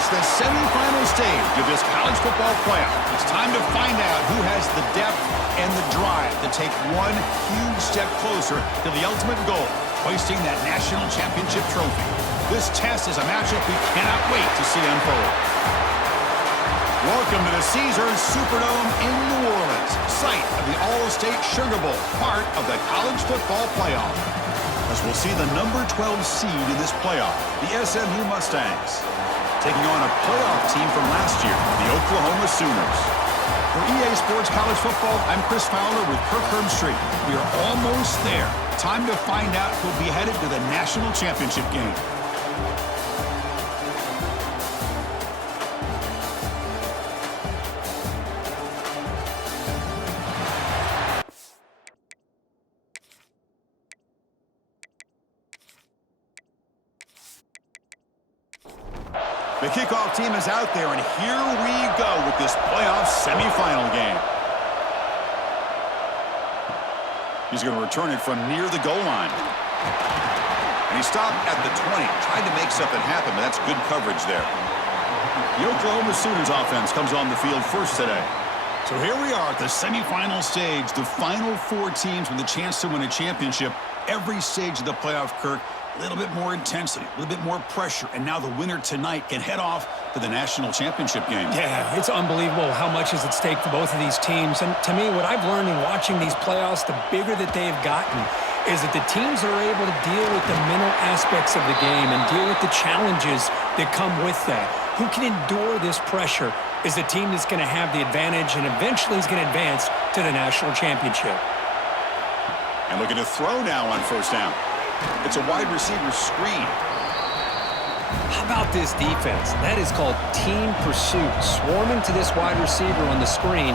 reached the semifinal stage of this college football playoff. It's time to find out who has the depth and the drive to take one huge step closer to the ultimate goal, hoisting that national championship trophy. This test is a matchup we cannot wait to see unfold. Welcome to the Caesars Superdome in New Orleans, site of the All-State Sugar Bowl, part of the college football playoff. As we'll see the number 12 seed in this playoff, the SMU Mustangs, taking on a playoff team from last year, the Oklahoma Sooners. For EA Sports College Football, I'm Chris Fowler with Kirk Herbstreit. We are almost there. Time to find out who'll be headed to the national championship game. The kickoff team is out there, and here we go with this playoff semifinal game. He's going to return it from near the goal line. And he stopped at the 20, tried to make something happen, but that's good coverage there. The Oklahoma Sooners offense comes on the field first today. So here we are at the semifinal stage, the final four teams with a chance to win a championship. Every stage of the playoff, Kirk, a little bit more intensity, a little bit more pressure, and now the winner tonight can head off to the national championship game. Yeah, it's unbelievable how much is at stake for both of these teams. And to me, what I've learned in watching these playoffs, the bigger that they've gotten, is that the teams are able to deal with the mental aspects of the game and deal with the challenges that come with that. Who can endure this pressure is the team that's going to have the advantage and eventually is going to advance to the national championship. And looking to throw now on first down. It's a wide receiver screen. How about this defense? That is called team pursuit. Swarming to this wide receiver on the screen,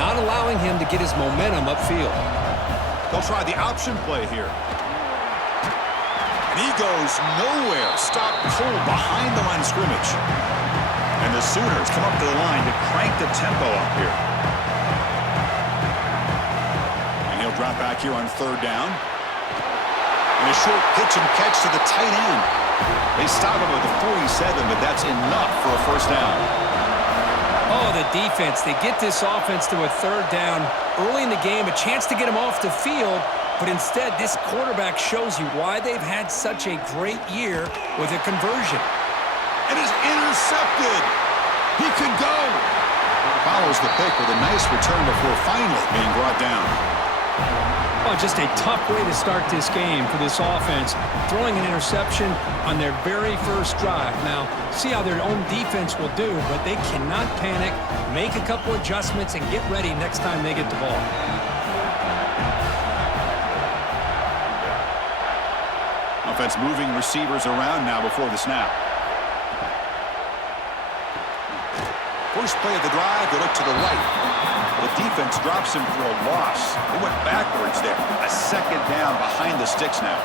not allowing him to get his momentum upfield. They'll try the option play here. And he goes nowhere. Stop cold behind the line of scrimmage. And the Sooners come up to the line to crank the tempo up here. And he'll drop back here on third down. And a short pitch and catch to the tight end. They stop him with a 47, but that's enough for a first down. Oh, the defense. They get this offense to a third down early in the game, a chance to get him off the field, but instead this quarterback shows you why they've had such a great year with a conversion. And is intercepted. He could go. Follows the pick with a nice return before finally being brought down. Oh, just a tough way to start this game for this offense, throwing an interception on their very first drive. Now, see how their own defense will do, but they cannot panic, make a couple adjustments, and get ready next time they get the ball. Offense moving receivers around now before the snap. First play of the drive, they look to the right. The defense drops him for a loss. They went backwards there. A second down behind the sticks now.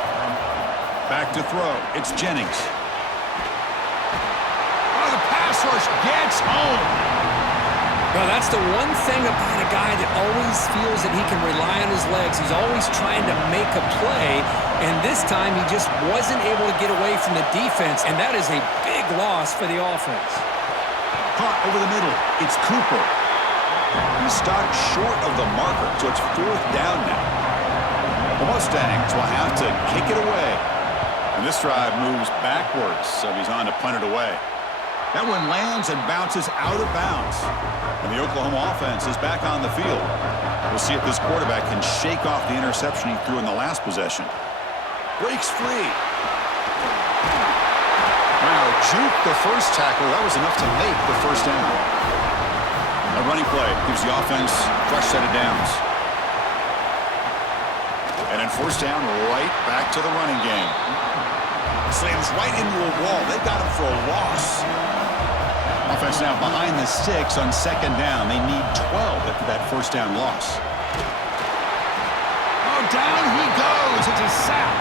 Back to throw. It's Jennings. Oh, the pass rush gets home. Well, that's the one thing about a guy that always feels that he can rely on his legs. He's always trying to make a play, and this time he just wasn't able to get away from the defense, and that is a big loss for the offense. Caught over the middle. It's Cooper. He stopped short of the marker, so it's fourth down now. The Mustangs will have to kick it away. And this drive moves backwards, so he's on to punt it away. That one lands and bounces out of bounds. And the Oklahoma offense is back on the field. We'll see if this quarterback can shake off the interception he threw in the last possession. Breaks free. Wow, juke the first tackle. That was enough to make the first down. A running play gives the offense a fresh set of downs. And then first down, right back to the running game. Slams right into a wall. They got him for a loss. Offense now behind the sticks on second down. They need 12 after that first down loss. Oh, down he goes. It's a sack.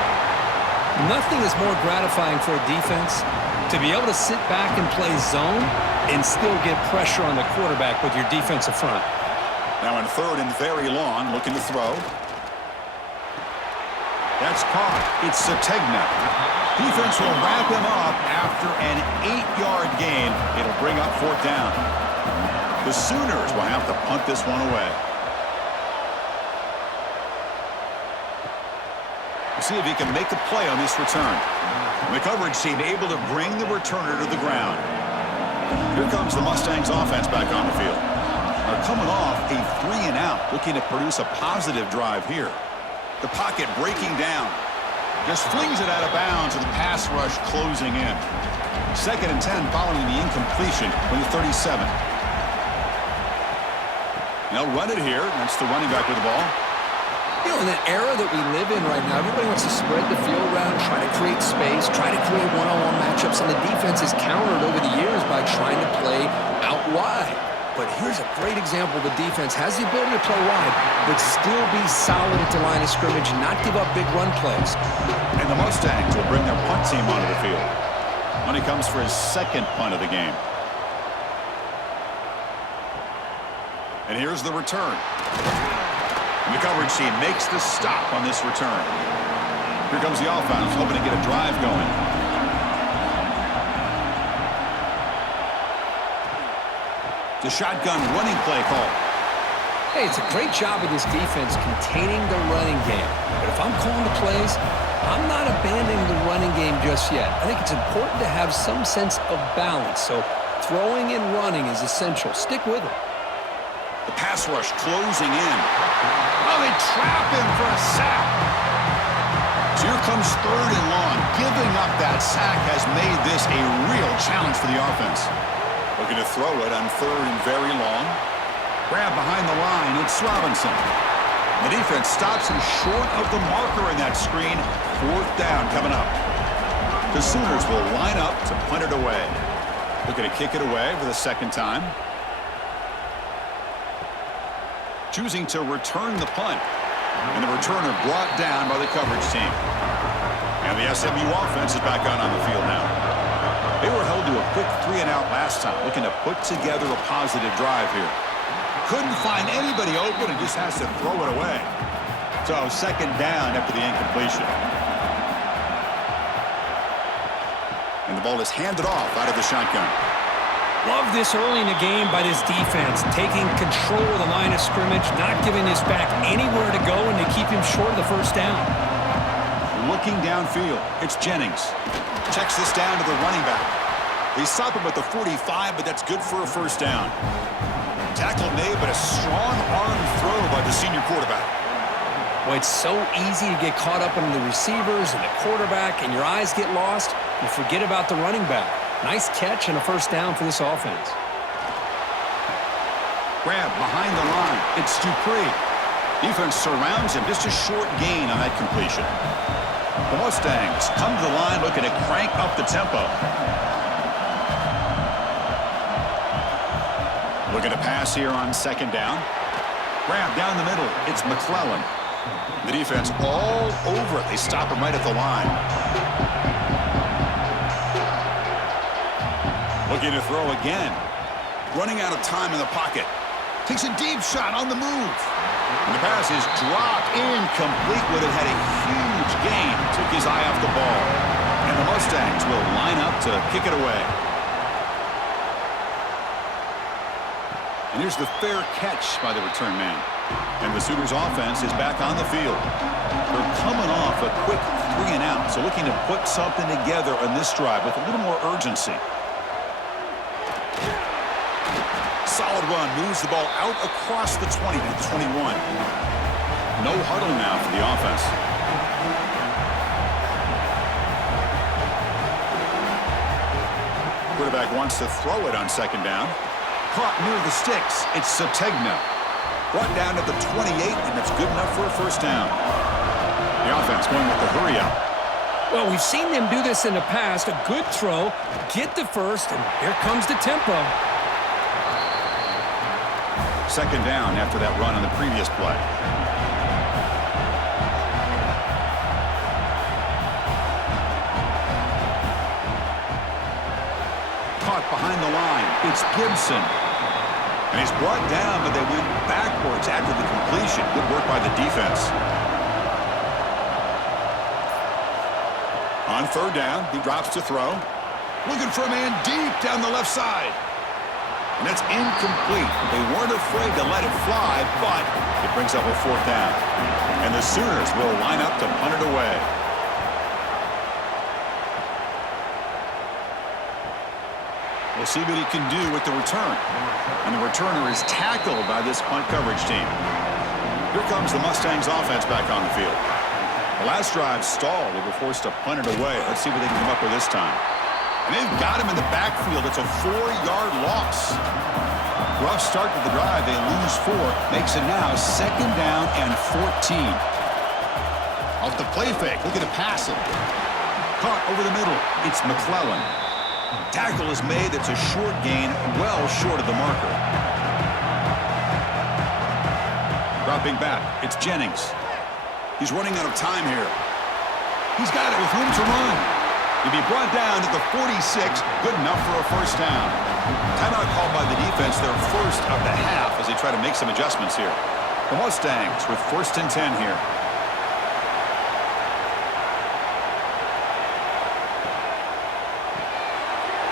Nothing is more gratifying for a defense to be able to sit back and play zone and still get pressure on the quarterback with your defensive front. Now in third and very long, looking to throw. That's caught. It's Sategna. Defense will wrap him up after an 8-yard gain. It'll bring up 4th down. The Sooners will have to punt this one away. We'll see if he can make the play on this return. The coverage team able to bring the returner to the ground. Here comes the Mustangs offense back on the field. They're coming off a 3-and-out, looking to produce a positive drive here. The pocket breaking down. Just flings it out of bounds with the pass rush closing in. 2nd and 10 following the incompletion from the 37. They'll run it here. That's the running back with the ball. You know, in that era that we live in right now, everybody wants to spread the field around, try to create space, try to create one-on-one matchups, and the defense has countered over the years by trying to play out wide. But here's a great example. The defense has the ability to play wide, but still be solid at the line of scrimmage and not give up big run plays. And the Mustangs will bring their punt team onto the field. When he comes for his 2nd punt of the game. And here's the return. And the coverage team makes the stop on this return. Here comes the offense, hoping to get a drive going. The shotgun running play call. Hey, it's a great job of this defense containing the running game. But if I'm calling the plays, I'm not abandoning the running game just yet. I think it's important to have some sense of balance. So throwing and running is essential. Stick with it. The pass rush closing in. Oh, they trap him for a sack. So here comes 3rd and long. Giving up that sack has made this a real challenge for the offense. Looking to throw it on 3rd and very long. Grab behind the line. It's Robinson. The defense stops him short of the marker in that screen. 4th down coming up. The Sooners will line up to punt it away. Looking to kick it away for the 2nd time. Choosing to return the punt. And the returner brought down by the coverage team. And the SMU offense is back on the field now. They were held to a quick 3-and-out last time, looking to put together a positive drive here. Couldn't find anybody open and just has to throw it away. So 2nd down after the incompletion. And the ball is handed off out of the shotgun. Love this early in the game by this defense, taking control of the line of scrimmage, not giving this back anywhere to go, and they keep him short of the 1st down. Looking downfield, it's Jennings. Checks this down to the running back. They stop him at the 45, but that's good for a 1st down. Tackle made, but a strong arm throw by the senior quarterback. Well, it's so easy to get caught up in the receivers and the quarterback, and your eyes get lost. You forget about the running back. Nice catch and a 1st down for this offense. Grab behind the line. It's Dupree. Defense surrounds him. Just a short gain on that completion. The Mustangs come to the line looking to crank up the tempo. Looking to pass here on 2nd down. Grab down the middle. It's McClellan. The defense all over it. They stop him right at the line. Looking to throw again. Running out of time in the pocket. Takes a deep shot on the move. And the pass is dropped incomplete with it. Had a huge gain. Took his eye off the ball. And the Mustangs will line up to kick it away. And here's the fair catch by the return man. And the Sooners offense is back on the field. They're coming off a quick 3-and-out. So looking to put something together on this drive with a little more urgency. Solid run, moves the ball out across the 20 to the 21. No huddle now for the offense. Quarterback wants to throw it on 2nd down. Caught near the sticks. It's Sategna. Brought down at the 28, and that's good enough for a 1st down. The offense going with the hurry up. Well, we've seen them do this in the past. A good throw, get the 1st, and here comes the tempo. 2nd down after that run on the previous play. Caught behind the line. It's Gibson. And he's brought down, but they went backwards after the completion. Good work by the defense. On third down, he drops to throw. Looking for a man deep down the left side. And that's incomplete. They weren't afraid to let it fly, but it brings up a fourth down. And the Sooners will line up to punt it away. We'll see what he can do with the return. And the returner is tackled by this punt coverage team. Here comes the Mustangs offense back on the field. The last drive stalled. They were forced to punt it away. Let's see what they can come up with this time. And they've got him in the backfield. It's a 4-yard loss. Rough start to the drive. They lose 4. Makes it now second down and 14. Off the play fake. Look at the passing. Caught over the middle. It's McClellan. Tackle is made. It's a short gain, well short of the marker. Dropping back. It's Jennings. He's running out of time here. He's got it with room to run. He'll be brought down to the 46. Good enough for a first down. Timeout called by the defense, their first of the half as they try to make some adjustments here. The Mustangs with 1st and 10 here.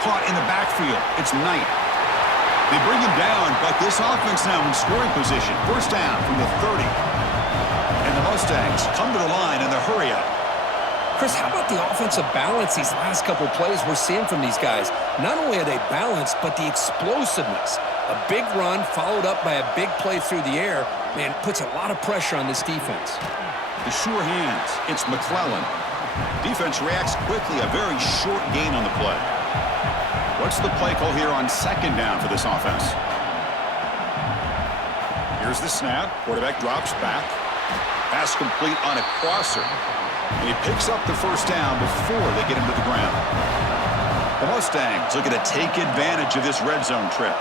Caught in the backfield. It's Knight. They bring him down, but this offense now in scoring position. First down from the 30. And the Mustangs come to the line in the hurry up. Chris, how about the offensive balance these last couple plays we're seeing from these guys? Not only are they balanced, but the explosiveness. A big run followed up by a big play through the air, man, puts a lot of pressure on this defense. The sure hands. It's McClellan. Defense reacts quickly. A very short gain on the play. What's the play call here on second down for this offense? Here's the snap. Quarterback drops back. Pass complete on a crosser. And he picks up the first down before they get him to the ground. The Mustangs looking to take advantage of this red zone trip.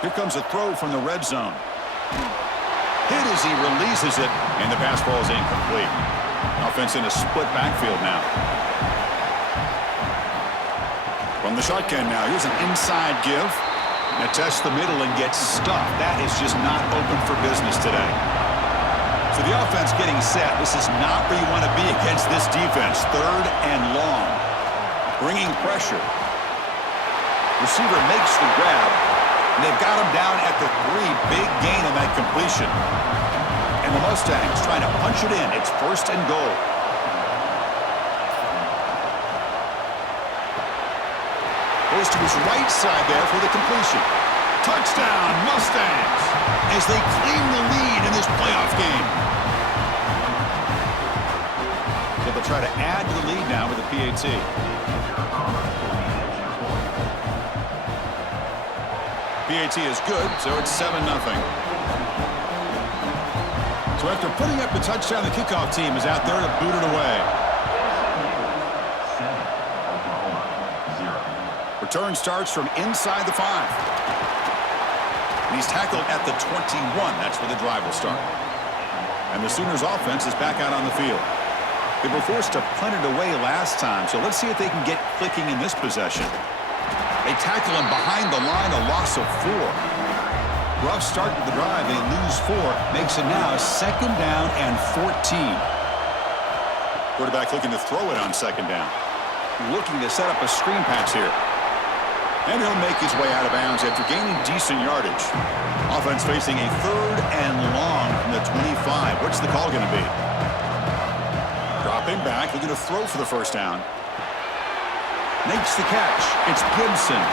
Here comes a throw from the red zone. Hit as he releases it, and the pass ball is incomplete. Offense in a split backfield now. From the shotgun now, here's an inside give. Now tests the middle and gets stuffed. That is just not open for business today. So the offense getting set. This is not where you want to be against this defense. 3rd and long. Bringing pressure. Receiver makes the grab. And they've got him down at the 3. Big gain on that completion. And the Mustangs trying to punch it in. It's 1st and goal. Goes to his right side there for the completion. Touchdown, Mustangs, as they claim the lead in this playoff game. So they'll try to add to the lead now with the PAT. PAT is good, so it's 7-0. So after putting up the touchdown, the kickoff team is out there to boot it away. Return starts from inside the 5. And he's tackled at the 21. That's where the drive will start. And the Sooners offense is back out on the field. They were forced to punt it away last time, so let's see if they can get clicking in this possession. They tackle him behind the line, a loss of 4. Rough start to the drive. They lose 4. Makes it now 2nd down and 14. Quarterback looking to throw it on 2nd down. Looking to set up a screen pass here. And he'll make his way out of bounds after gaining decent yardage. Offense facing a 3rd and long from the 25. What's the call going to be? Dropping back, looking to throw for the first down. Makes the catch. It's Gibson.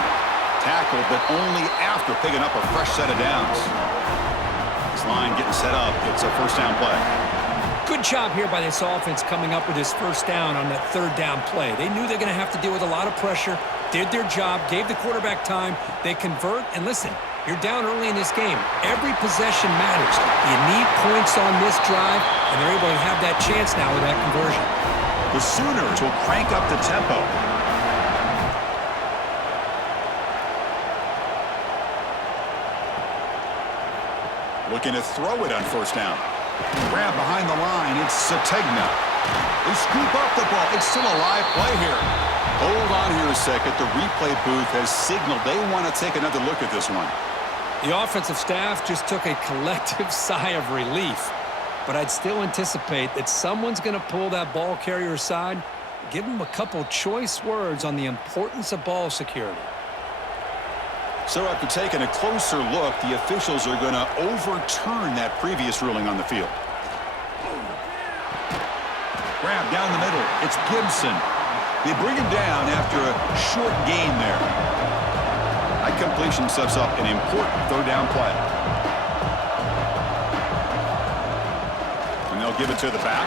Tackled, but only after picking up a fresh set of downs. This line getting set up. It's a first down play. Good job here by this offense coming up with this first down on that 3rd down play. They knew they're going to have to deal with a lot of pressure, did their job, gave the quarterback time. They convert, and listen, you're down early in this game. Every possession matters. You need points on this drive, and they're able to have that chance now with that conversion. The Sooners will crank up the tempo. Looking to throw it on first down. Grab behind the line. It's Sategna. They scoop up the ball. It's still a live play here. Hold on here a second. The replay booth has signaled they want to take another look at this one. The offensive staff just took a collective sigh of relief. but I'd still anticipate that someone's going to pull that ball carrier aside, give him a couple choice words on the importance of ball security. So after taking a closer look, the officials are going to overturn that previous ruling on the field. Grab down the middle. It's Gibson. They bring him down after a short gain there. That completion sets up an important third down play. And they'll give it to the back.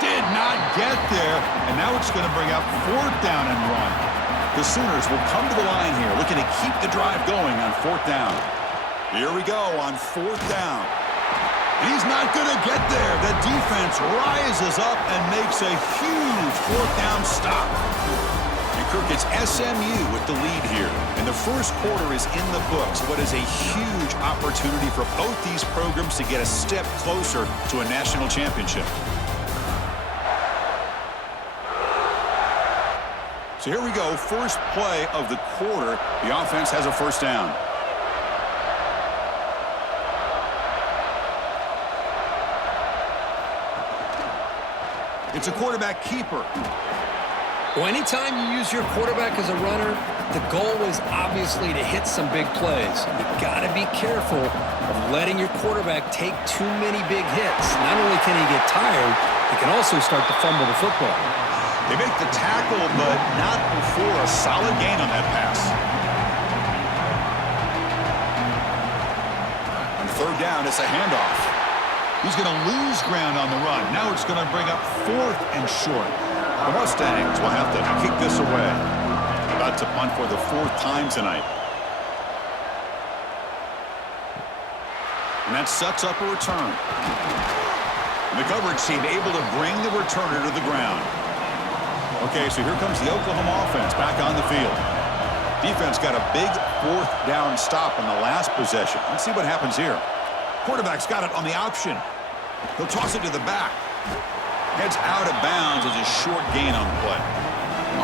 Did not get there. And now it's going to bring up fourth down and one. The Sooners will come to the line here, looking to keep the drive going on fourth down. Here we go on fourth down. He's not going to get there. The defense rises up and makes a huge fourth down stop. And Kirk, it's SMU with the lead here. And the first quarter is in the books. What is a huge opportunity for both these programs to get a step closer to a national championship. So here we go, first play of the quarter. The offense has a first down. It's a quarterback keeper. Well, anytime you use your quarterback as a runner, the goal is obviously to hit some big plays. You've got to be careful of letting your quarterback take too many big hits. Not only can he get tired, he can also start to fumble the football. They make the tackle, but not before a solid gain on that pass. On third down, it's a handoff. He's going to lose ground on the run. Now it's going to bring up fourth and short. The Mustangs will have to kick this away. About to punt for the fourth time tonight. And that sets up a return. And the coverage team able to bring the returner to the ground. Okay, so here comes the Oklahoma offense back on the field. Defense got a big fourth down stop in the last possession. Let's see what happens here. Quarterback's got it on the option. He'll toss it to the back. Heads out of bounds as a short gain on the play.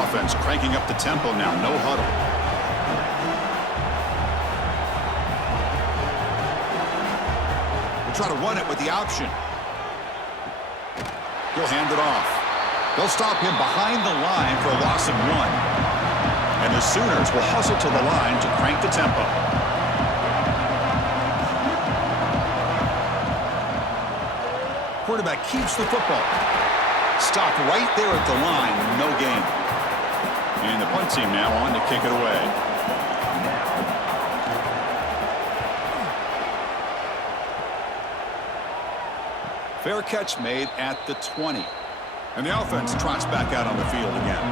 Offense cranking up the tempo now. No huddle. We'll try to run it with the option. He'll hand it off. They'll stop him behind the line for a loss of one. And the Sooners will hustle to the line to crank the tempo. Quarterback keeps the football. Stopped right there at the line. No gain. And the punt team now on to kick it away. Fair catch made at the 20. And the offense trots back out on the field again.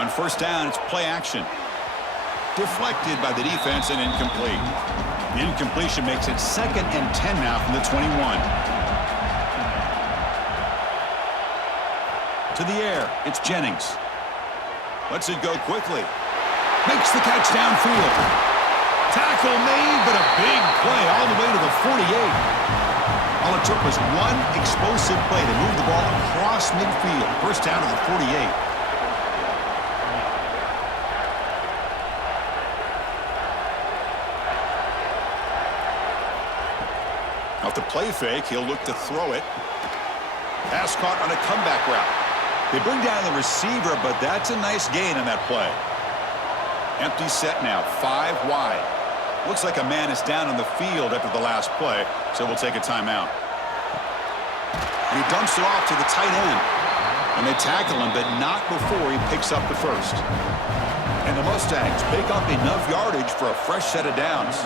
On first down, it's play action. Deflected by the defense and incomplete. The incompletion makes it 2nd and 10 now from the 21. To the air, it's Jennings. Lets it go quickly. Makes the catch downfield. Tackle made, but a big play all the way to the 48. All it took was one explosive play to move the ball across midfield. First down to the 48. Off the play fake, he'll look to throw it. Pass caught on a comeback route. They bring down the receiver, but that's a nice gain on that play. Empty set now, 5 wide. Looks like a man is down on the field after the last play, so we'll take a timeout. And he dumps it off to the tight end. And they tackle him, but not before he picks up the first. And the Mustangs pick up enough yardage for a fresh set of downs.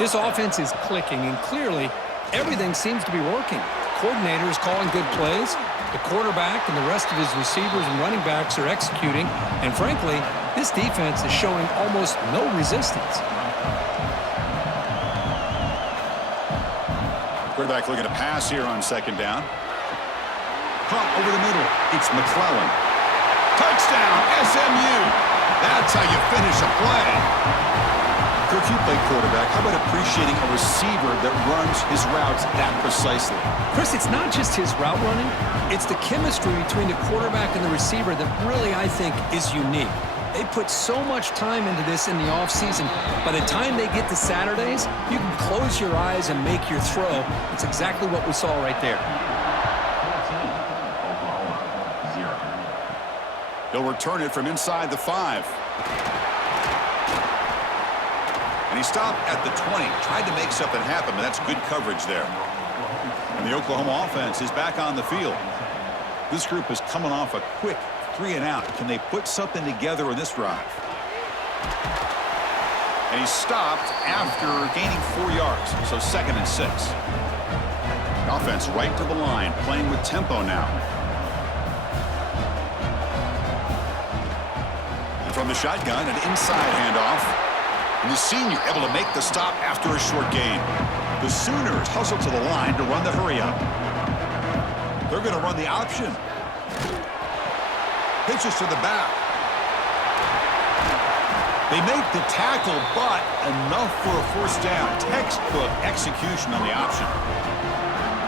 This offense is clicking, and clearly everything seems to be working. The coordinator is calling good plays. The quarterback and the rest of his receivers and running backs are executing. And frankly, this defense is showing almost no resistance. Quarterback looking to pass here on second down. Caught over the middle. It's McClellan. Touchdown, SMU. That's how you finish a play. Kirk, you play quarterback. How about appreciating a receiver that runs his routes that precisely? Chris, it's not just his route running. It's the chemistry between the quarterback and the receiver that really, I think, is unique. They put so much time into this in the offseason. By the time they get to Saturdays, you can close your eyes and make your throw. It's exactly what we saw right there. He'll return it from inside the 5. And he stopped at the 20. Tried to make something happen, but that's good coverage there. And the Oklahoma offense is back on the field. This group is coming off a quick 3-and-out. Can they put something together in this drive? And he stopped after gaining 4 yards, so 2nd and 6. Offense right to the line, playing with tempo now. And from the shotgun, an inside handoff. And the senior able to make the stop after a short gain. The Sooners hustle to the line to run the hurry-up. They're going to run the option. Pitches to the back. They make the tackle, but enough for a first down. Textbook execution on the option.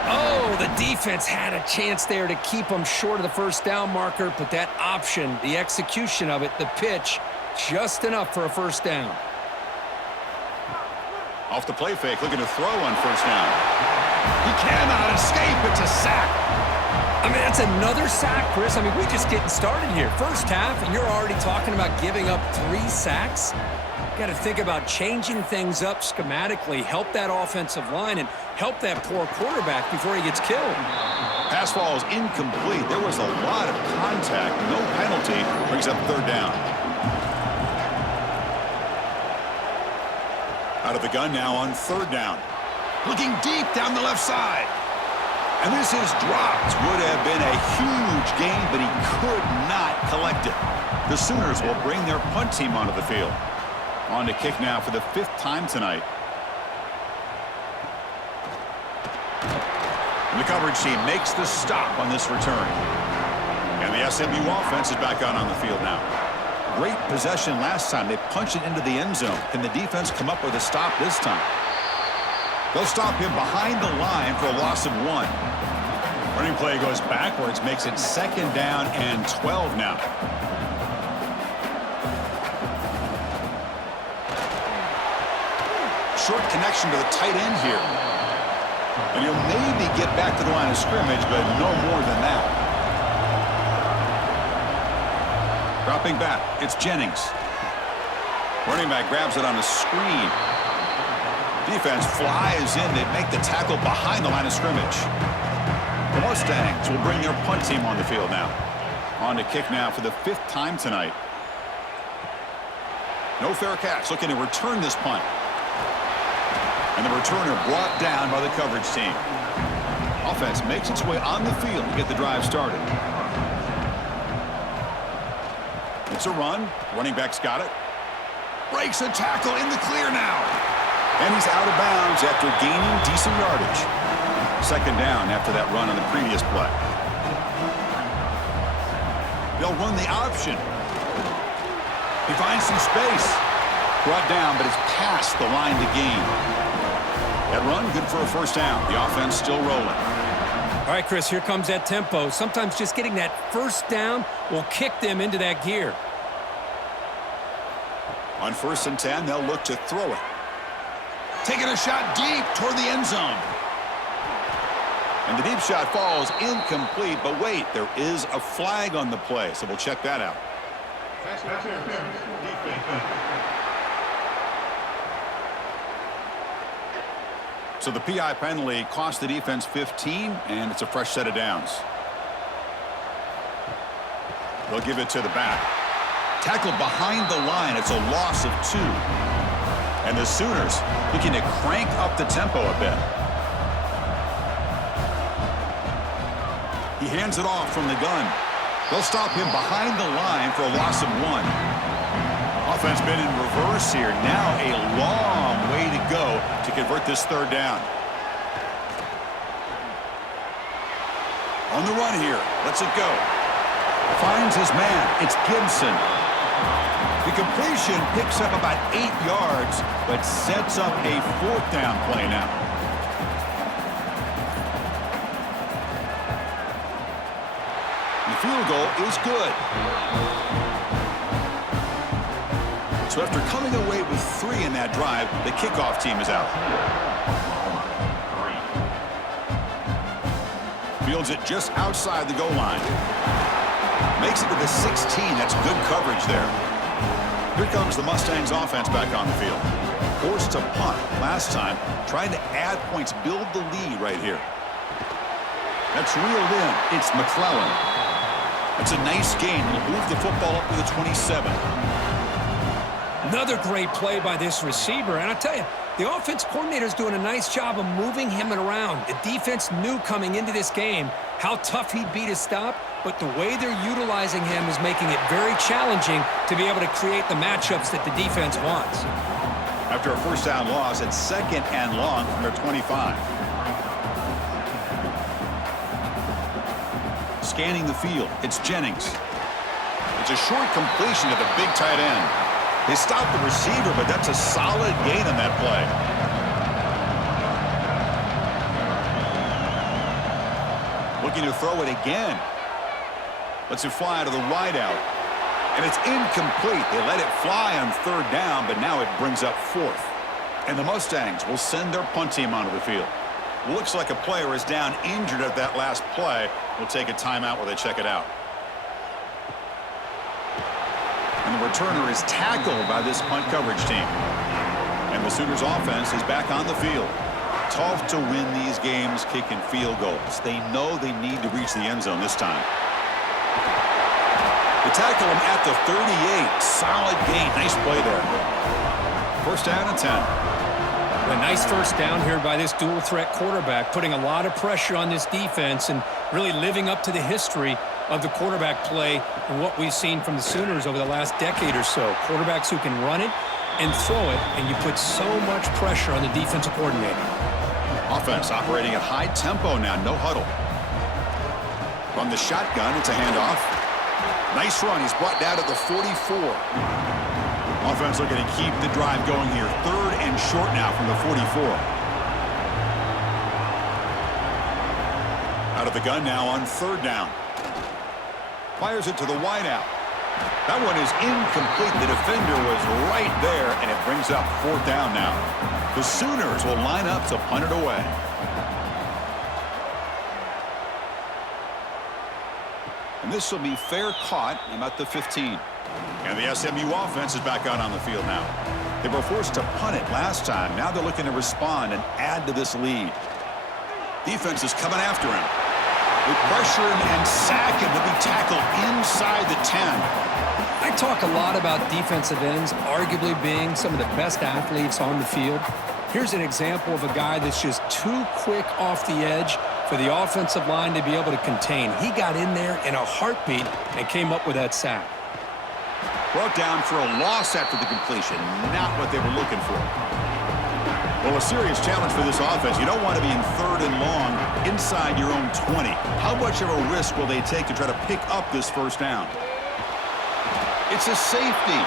Oh, the defense had a chance there to keep them short of the first down marker, but that option, the execution of it, the pitch, just enough for a first down. Off the play fake, looking to throw on first down. He cannot escape. It's a sack. I mean, that's another sack, Chris. I mean, we're just getting started here. First half, and you're already talking about giving up 3 sacks. Got to think about changing things up schematically, help that offensive line, and help that poor quarterback before he gets killed. Pass ball is incomplete. There was a lot of contact. No penalty. Brings up 3rd down. Out of the gun now on 3rd down. Looking deep down the left side. And this is dropped. Would have been a huge gain, but he could not collect it. The Sooners will bring their punt team onto the field. On to kick now for the 5th time tonight. And the coverage team makes the stop on this return. And the SMU offense is back on the field now. Great possession last time. They punch it into the end zone. Can the defense come up with a stop this time? They'll stop him behind the line for a loss of 1. Running play goes backwards, makes it 2nd down and 12 now. Short connection to the tight end here. And he'll maybe get back to the line of scrimmage, but no more than that. Dropping back, it's Jennings. Running back grabs it on a screen. Defense flies in. They make the tackle behind the line of scrimmage. The Mustangs will bring their punt team on the field now. On to kick now for the 5th time tonight. No fair catch. Looking to return this punt. And the returner brought down by the coverage team. Offense makes its way on the field to get the drive started. It's a run. Running back's got it. Breaks a tackle in the clear now. And he's out of bounds after gaining decent yardage. 2nd down after that run on the previous play. They'll run the option. He finds some space. Brought down, but it's past the line to gain. That run, good for a first down. The offense still rolling. All right, Chris, here comes that tempo. Sometimes just getting that first down will kick them into that gear. On 1st and 10, they'll look to throw it. Taking a shot deep toward the end zone. And the deep shot falls incomplete, but wait, there is a flag on the play, so we'll check that out. So the PI penalty cost the defense 15, and it's a fresh set of downs. They'll give it to the back. Tackled behind the line. It's a loss of 2. And the Sooners looking to crank up the tempo a bit. He hands it off from the gun. They'll stop him behind the line for a loss of 1. Offense been in reverse here. Now a long way to go to convert this 3rd down. On the run here. Lets it go. Finds his man. It's Gibson. The completion picks up about 8 yards, but sets up a 4th down play now. The field goal is good. So after coming away with 3 in that drive, the kickoff team is out. Fields it just outside the goal line. Makes it to the 16. That's good coverage there. Here comes the Mustangs offense back on the field. Forced to punt last time, trying to add points, build the lead right here. That's reeled in. It's McClellan. That's a nice gain. He'll move the football up to the 27. Another great play by this receiver. And I tell you, the offense coordinator is doing a nice job of moving him around. The defense knew coming into this game how tough he'd be to stop, but the way they're utilizing him is making it very challenging to be able to create the matchups that the defense wants. After a first down loss, it's 2nd and long from their 25. Scanning the field, it's Jennings. It's a short completion to the big tight end. They stopped the receiver, but that's a solid gain on that play. Looking to throw it again. Lets it fly out of the wideout. And it's incomplete. They let it fly on 3rd down, but now it brings up 4th. And the Mustangs will send their punt team onto the field. Looks like a player is down injured at that last play. We'll take a timeout while they check it out. And the returner is tackled by this punt coverage team. And the Sooners offense is back on the field. Tough to win these games kicking field goals. They know they need to reach the end zone this time. They tackle him at the 38. Solid gain. Nice play there. First down and 10. A nice first down here by this dual-threat quarterback, putting a lot of pressure on this defense and really living up to the history of the quarterback play and what we've seen from the Sooners over the last decade or so. Quarterbacks who can run it and throw it, and you put so much pressure on the defensive coordinator. Offense operating at high tempo now, no huddle. From the shotgun, it's a handoff. Nice run. He's brought down to the 44. Offense looking to keep the drive going here. 3rd and short now from the 44. Out of the gun now on 3rd down. Fires it to the wideout. That one is incomplete. The defender was right there, and it brings up 4th down now. The Sooners will line up to punt it away. And this will be fair caught about the 15. And the SMU offense is back out on the field now. They were forced to punt it last time. Now they're looking to respond and add to this lead. Defense is coming after him. They pressure him and sack him to be tackled inside the 10. I talk a lot about defensive ends arguably being some of the best athletes on the field. Here's an example of a guy that's just too quick off the edge for the offensive line to be able to contain. He got in there in a heartbeat and came up with that sack. Brought down for a loss after the completion. Not what they were looking for. Well, a serious challenge for this offense. You don't want to be in 3rd and long inside your own 20. How much of a risk will they take to try to pick up this first down? It's a safety.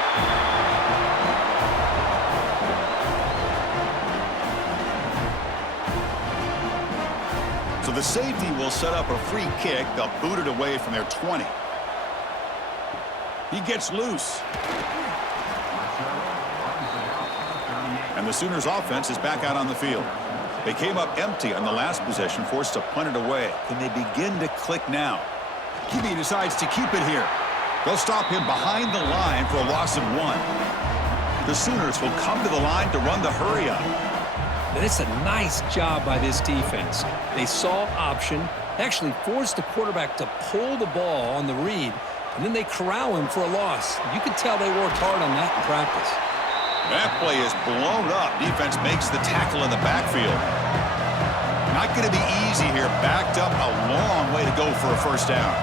So the safety will set up a free kick. They'll boot it away from their 20. He gets loose. And the Sooners offense is back out on the field. They came up empty on the last possession, forced to punt it away. Can they begin to click now? QB decides to keep it here. They'll stop him behind the line for a loss of 1. The Sooners will come to the line to run the hurry up. And it's a nice job by this defense. They saw option, actually forced the quarterback to pull the ball on the read, and then they corral him for a loss. You could tell they worked hard on that in practice. That play is blown up. Defense makes the tackle in the backfield. Not going to be easy here. Backed up a long way to go for a first down.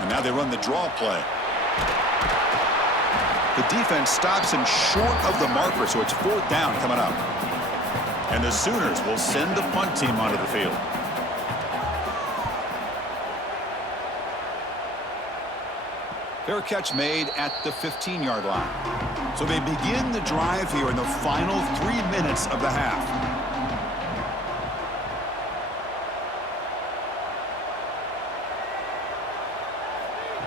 And now they run the draw play. The defense stops him short of the marker, so it's 4th down coming up. And the Sooners will send the punt team onto the field. Fair catch made at the 15-yard line. So they begin the drive here in the final 3 minutes of the half.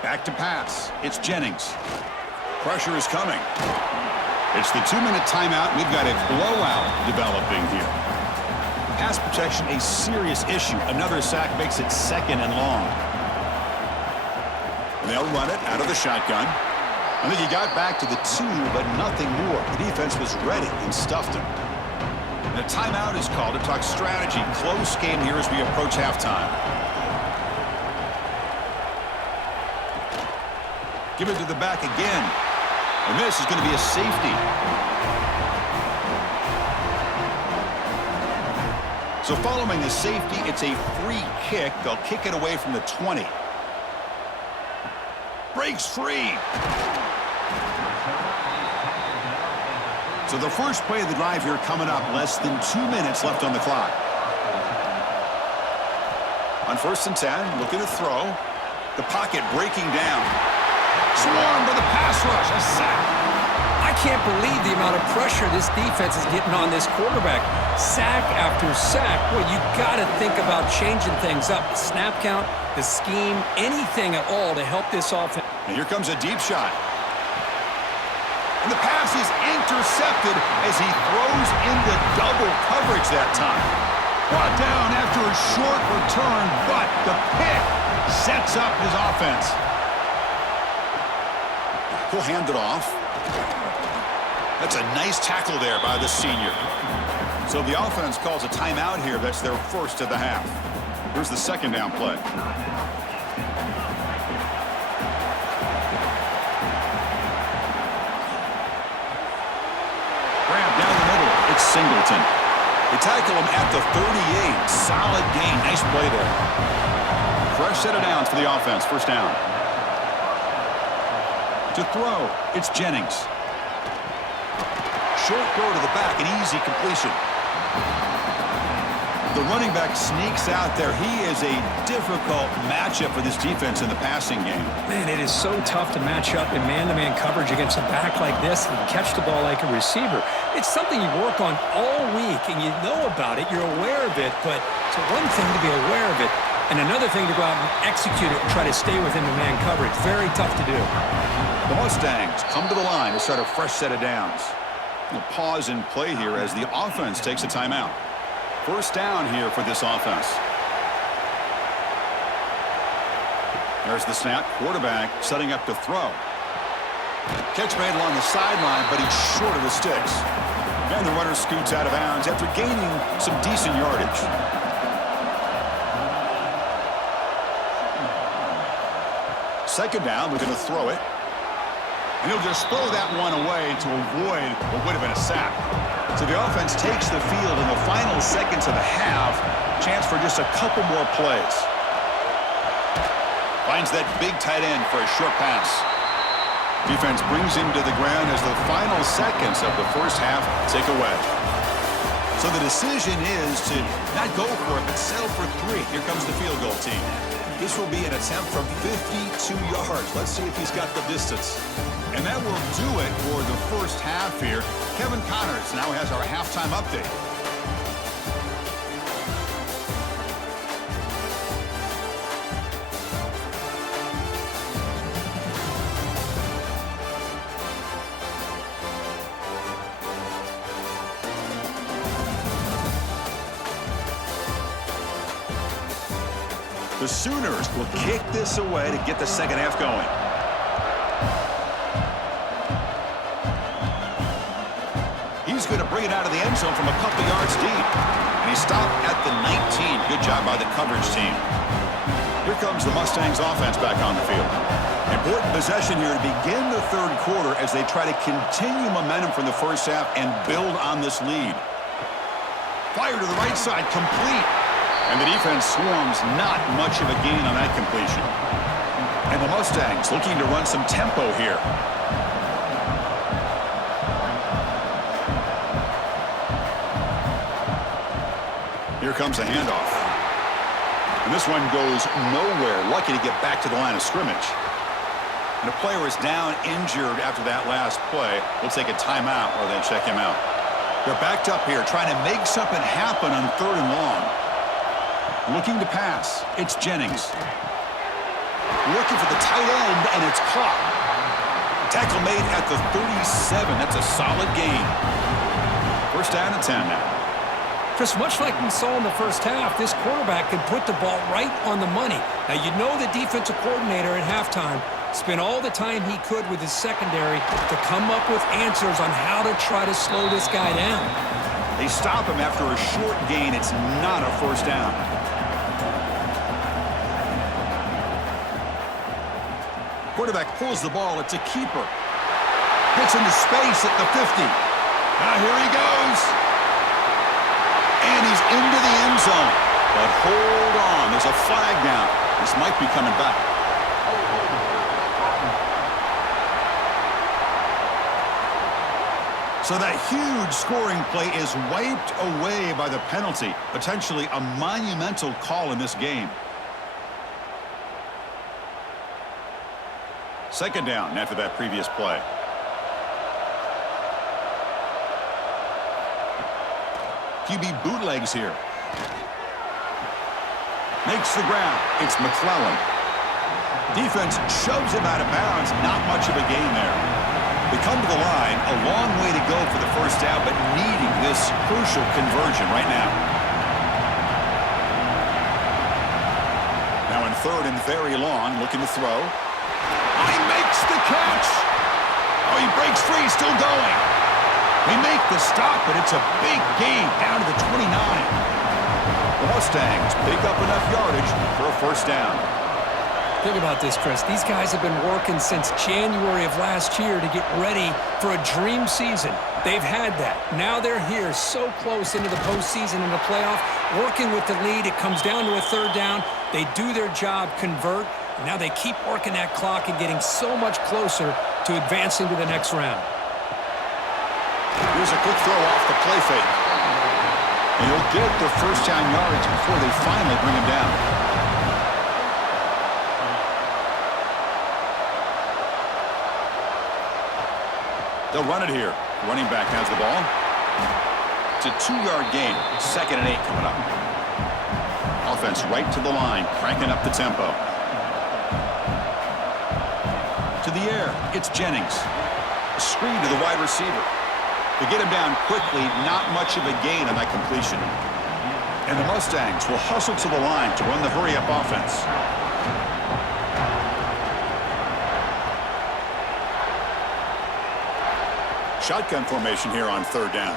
Back to pass. It's Jennings. Pressure is coming. It's the 2-minute timeout. We've got a blowout developing here. Pass protection, a serious issue. Another sack makes it 2nd and long. And they'll run it out of the shotgun. I think he got back to the 2, but nothing more. The defense was ready and stuffed him. And a timeout is called to talk strategy. Close game here as we approach halftime. Give it to the back again. And this is going to be a safety. So following the safety, it's a free kick. They'll kick it away from the 20. Breaks free. So the first play of the drive here coming up. Less than 2 minutes left on the clock. On 1st and 10, looking to throw. The pocket breaking down. Swarmed by the pass rush. A sack. I can't believe the amount of pressure this defense is getting on this quarterback. Sack after sack. Well, you got to think about changing things up. The snap count, the scheme, anything at all to help this offense. And here comes a deep shot. And the pass is intercepted as he throws into double coverage that time. Brought down after a short return, but the pick sets up his offense. He'll hand it off. That's a nice tackle there by the senior. So the offense calls a timeout here. That's their first of the half. Here's the 2nd down play. Grab down the middle. It's Singleton. They tackle him at the 38. Solid gain. Nice play there. Fresh set of downs for the offense. 1st down. To throw, it's Jennings. Short throw to the back, an easy completion. The running back sneaks out there. He is a difficult matchup for this defense in the passing game. Man, it is so tough to match up in man-to-man coverage against a back like this and catch the ball like a receiver. It's something you work on all week, and you know about it. You're aware of it, but it's one thing to be aware of it, and another thing to go out and execute it and try to stay within the man coverage. Very tough to do. The Mustangs come to the line to start a fresh set of downs. We'll pause and play here as the offense takes a timeout. 1st down here for this offense. There's the snap. Quarterback setting up to throw. Catch made along the sideline, but he's short of the sticks. And the runner scoots out of bounds after gaining some decent yardage. Second down, we're going to throw it. And he'll just throw that one away to avoid what would have been a sack. So the offense takes the field in the final seconds of the half. Chance for just a couple more plays. Finds that big tight end for a short pass. Defense brings him to the ground as the final seconds of the 1st half tick away. So the decision is to not go for it, but settle for 3. Here comes the field goal team. This will be an attempt from 52 yards. Let's see if he's got the distance. And that will do it for the 1st half here. Kevin Connors now has our halftime update. The Sooners will kick this away to get the 2nd half going. He's going to bring it out of the end zone from a couple yards deep. And he stopped at the 19. Good job by the coverage team. Here comes the Mustangs offense back on the field. Important possession here to begin the 3rd quarter as they try to continue momentum from the 1st half and build on this lead. Fire to the right side, complete. And the defense swarms, not much of a gain on that completion. And the Mustangs looking to run some tempo here. Here comes a handoff. And this one goes nowhere. Lucky to get back to the line of scrimmage. And a player is down injured after that last play. We'll take a timeout or then check him out. They're backed up here trying to make something happen on 3rd and long. Looking to pass. It's Jennings. Looking for the tight end, and it's caught. Tackle made at the 37. That's a solid gain. First down and 10 now. Chris, much like we saw in the first half, this quarterback can put the ball right on the money. Now, you know the defensive coordinator at halftime spent all the time he could with his secondary to come up with answers on how to try to slow this guy down. They stop him after a short gain. It's not a first down. Quarterback pulls the ball. It's a keeper. Gets into space at the 50. Now here he goes. And he's into the end zone. But hold on. There's a flag down. This might be coming back. So that huge scoring play is wiped away by the penalty. Potentially a monumental call in this game. Second down after that previous play. QB bootlegs here. Makes the ground. It's McClellan. Defense shoves him out of bounds. Not much of a gain there. They come to the line. A long way to go for the first down, but needing this crucial conversion right now. Now in third and very long, looking to throw. He makes the catch. Oh, he breaks free, still going. They make the stop, but it's a big gain down to the 29. The Mustangs pick up enough yardage for a first down. Think about this, Chris. These guys have been working since January of last year to get ready for a dream season. They've had that. Now they're here so close into the postseason and the playoff, working with the lead. It comes down to a third down. They do their job, convert. Now they keep working that clock and getting so much closer to advancing to the next round. Here's a quick throw off the play fake. And he'll get the first down yardage before they finally bring him down. They'll run it here. Running back has the ball. It's a 2-yard gain. 2nd and 8 coming up. Offense right to the line, cranking up the tempo. To the air, it's Jennings. A screen to the wide receiver. They get him down quickly, not much of a gain on that completion. And the Mustangs will hustle to the line to run the hurry-up offense. Shotgun formation here on third down.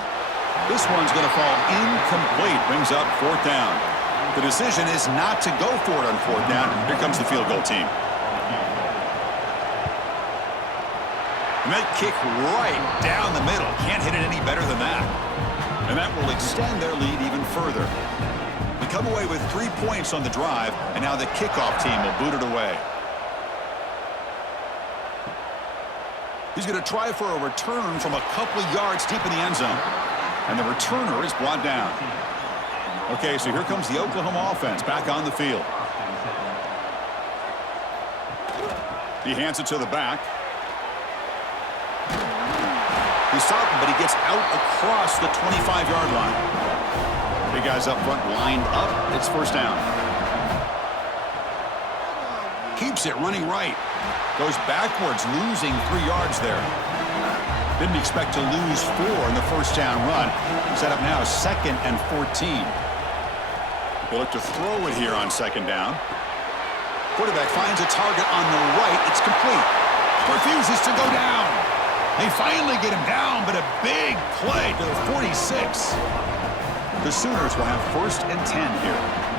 This one's going to fall incomplete, brings up fourth down. The decision is not to go for it on fourth down. Here comes the field goal team. And that kick right down the middle. Can't hit it any better than that. And that will extend their lead even further. We come away with 3 points on the drive, and now the kickoff team will boot it away. He's going to try for a return from a couple of yards deep in the end zone. And the returner is brought down. Okay, so here comes the Oklahoma offense back on the field. He hands it to the back. He's stopped, but he gets out across the 25-yard line. Big guys up front lined up. It's first down. Keeps it running right. Goes backwards, losing 3 yards there. Didn't expect to lose 4 in the first down run. Set up now 2nd and 14. They look to throw it here on second down. Quarterback finds a target on the right. It's complete. Refuses to go down. They finally get him down, but a big play to the 46. The Sooners will have 1st and 10 here.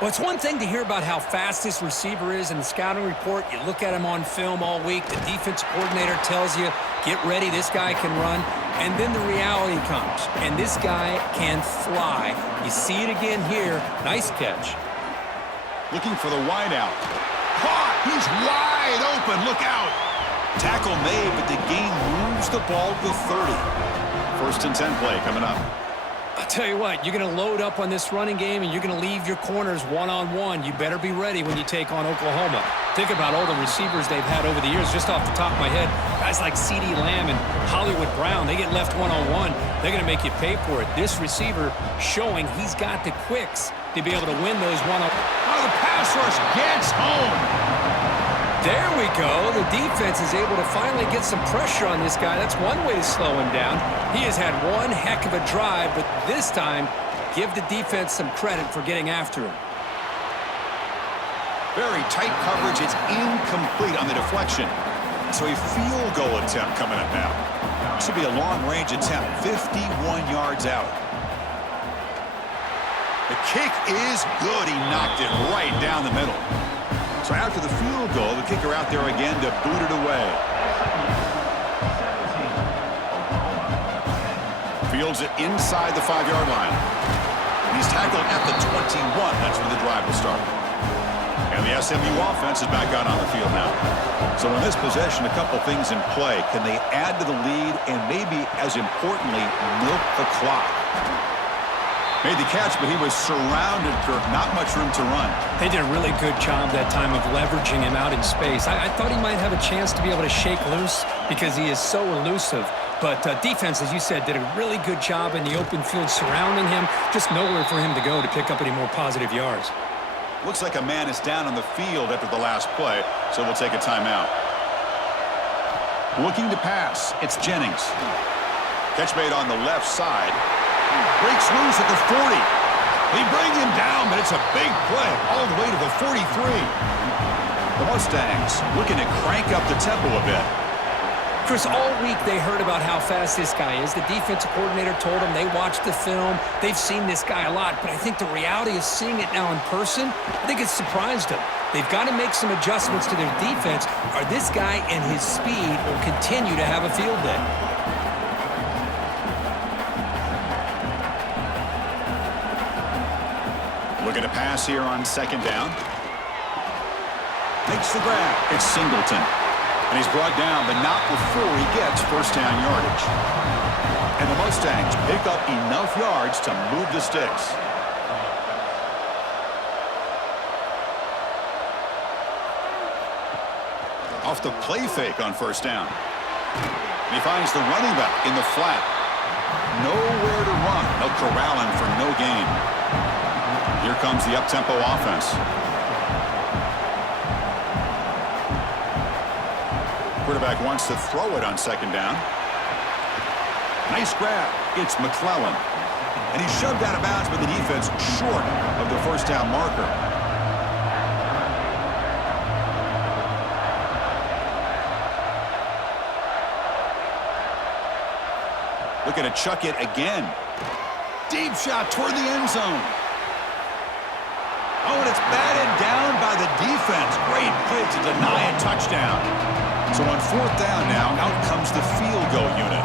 Well, it's one thing to hear about how fast this receiver is in the scouting report. You look at him on film all week. The defense coordinator tells you, get ready, this guy can run. And then the reality comes, and this guy can fly. You see it again here. Nice catch. Looking for the wideout. Caught! He's wide open. Look out. Tackle made, but the gain moves the ball to 30. 1st and 10 play coming up. I'll tell you what, you're going to load up on this running game and you're going to leave your corners one-on-one. You better be ready when you take on Oklahoma. Think about all the receivers they've had over the years. Just off the top of my head, guys like CeeDee Lamb and Hollywood Brown, they get left one-on-one. They're going to make you pay for it. This receiver showing he's got the quicks to be able to win those one-on-one. Oh, the pass rush gets home. There we go. The defense is able to finally get some pressure on this guy. That's one way to slow him down. He has had one heck of a drive, but this time, give the defense some credit for getting after him. Very tight coverage. It's incomplete on the deflection. So a field goal attempt coming up now. This will be a long-range attempt, 51 yards out. The kick is good. He knocked it right down the middle. So after the field goal, the kicker out there again to boot it away. Fields it inside the 5-yard line. And he's tackled at the 21. That's where the drive will start. And the SMU offense is back out on the field now. So in this possession, a couple things in play. Can they add to the lead and maybe, as importantly, milk the clock? Made the catch, but he was surrounded, Kirk. Not much room to run. They did a really good job that time of leveraging him out in space. I thought he might have a chance to be able to shake loose because he is so elusive. But defense, as you said, did a really good job in the open field surrounding him. Just nowhere for him to go to pick up any more positive yards. Looks like a man is down on the field after the last play, so we'll take a timeout. Looking to pass, it's Jennings. Catch made on the left side. Breaks loose at the 40. They bring him down, but it's a big play all the way to the 43. The Mustangs looking to crank up the tempo a bit. Chris, all week they heard about how fast this guy is. The defensive coordinator told them they watched the film. They've seen this guy a lot, but I think the reality of seeing it now in person, I think it's surprised them. They've got to make some adjustments to their defense, or this guy and his speed will continue to have a field day. Looking to pass here on second down. Makes the grab. It's Singleton. And he's brought down, but not before he gets first down yardage. And the Mustangs pick up enough yards to move the sticks. Off the play fake on first down. And he finds the running back in the flat. Nowhere to run. They'll corral him for no gain. Here comes the up-tempo offense. Quarterback wants to throw it on second down. Nice grab. It's McClellan. And he's shoved out of bounds by the defense short of the first down marker. Looking to chuck it again. Deep shot toward the end zone. Oh, and it's batted down by the defense. Great play to deny a touchdown. So on fourth down now, out comes the field goal unit.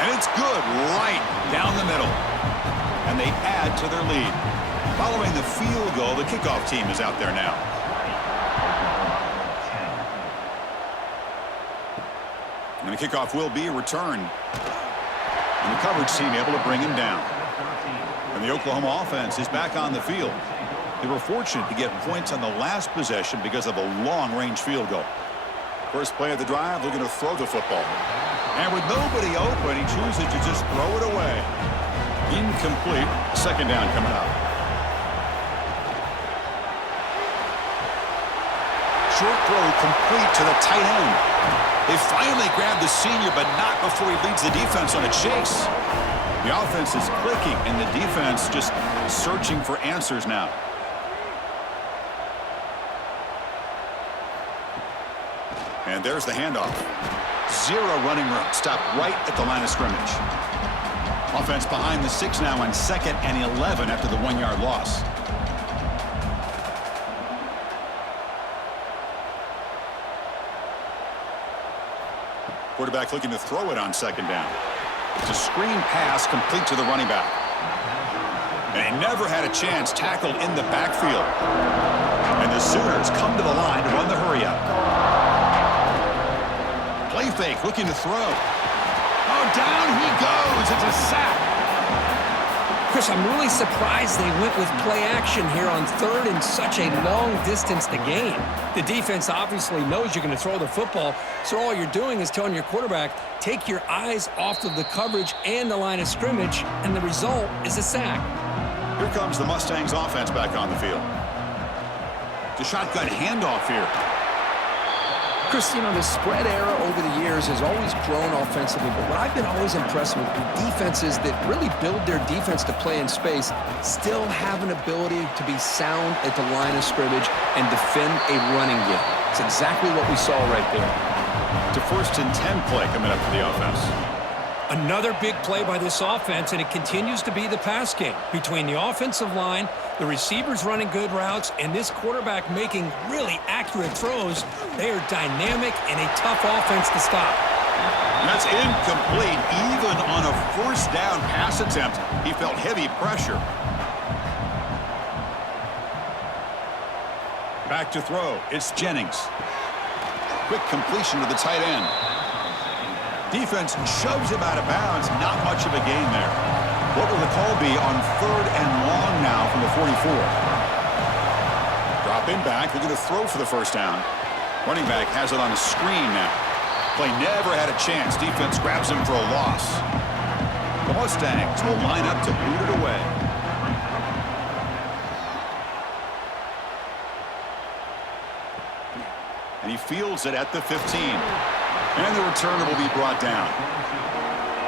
And it's good right down the middle. And they add to their lead. Following the field goal, the kickoff team is out there now. And the kickoff will be a return. And the coverage team able to bring him down. And the Oklahoma offense is back on the field. They were fortunate to get points on the last possession because of a long-range field goal. First play of the drive, looking to throw the football. And with nobody open, he chooses to just throw it away. Incomplete. Second down coming up. Short throw complete to the tight end. They finally grab the senior, but not before he leads the defense on a chase. The offense is clicking, and the defense just searching for answers now. And there's the handoff. Zero running room. Stopped right at the line of scrimmage. Offense behind the 6 now on 2nd and 11 after the 1-yard loss. Quarterback looking to throw it on second down. It's a screen pass complete to the running back. And he never had a chance, tackled in the backfield. And the Sooners come to the line to run the hurry-up. Play fake, looking to throw. Oh, down he goes. It's a sack. Chris, I'm really surprised they went with play action here on third and such a long distance to gain. The defense obviously knows you're going to throw the football, so all you're doing is telling your quarterback, take your eyes off of the coverage and the line of scrimmage, and the result is a sack. Here comes the Mustangs offense back on the field. The shotgun handoff here. Chris, you know, the spread era over the years has always grown offensively, but what I've been always impressed with defenses that really build their defense to play in space still have an ability to be sound at the line of scrimmage and defend a running game. It's exactly what we saw right there. It's a 1st and 10 play coming up for the offense. Another big play by this offense, and it continues to be the pass game. Between the offensive line, the receivers running good routes, and this quarterback making really accurate throws, they are dynamic and a tough offense to stop. And that's incomplete. Even on a 1st down pass attempt, he felt heavy pressure. Back to throw. It's Jennings. Quick completion to the tight end. Defense shoves him out of bounds. Not much of a gain there. What will the call be on 3rd and long now from the 44? Dropping back. They're going to throw for the 1st down. Running back has it on a screen now. Play never had a chance. Defense grabs him for a loss. The Mustangs will line up to boot it away. And he fields it at the 15. And the returner will be brought down.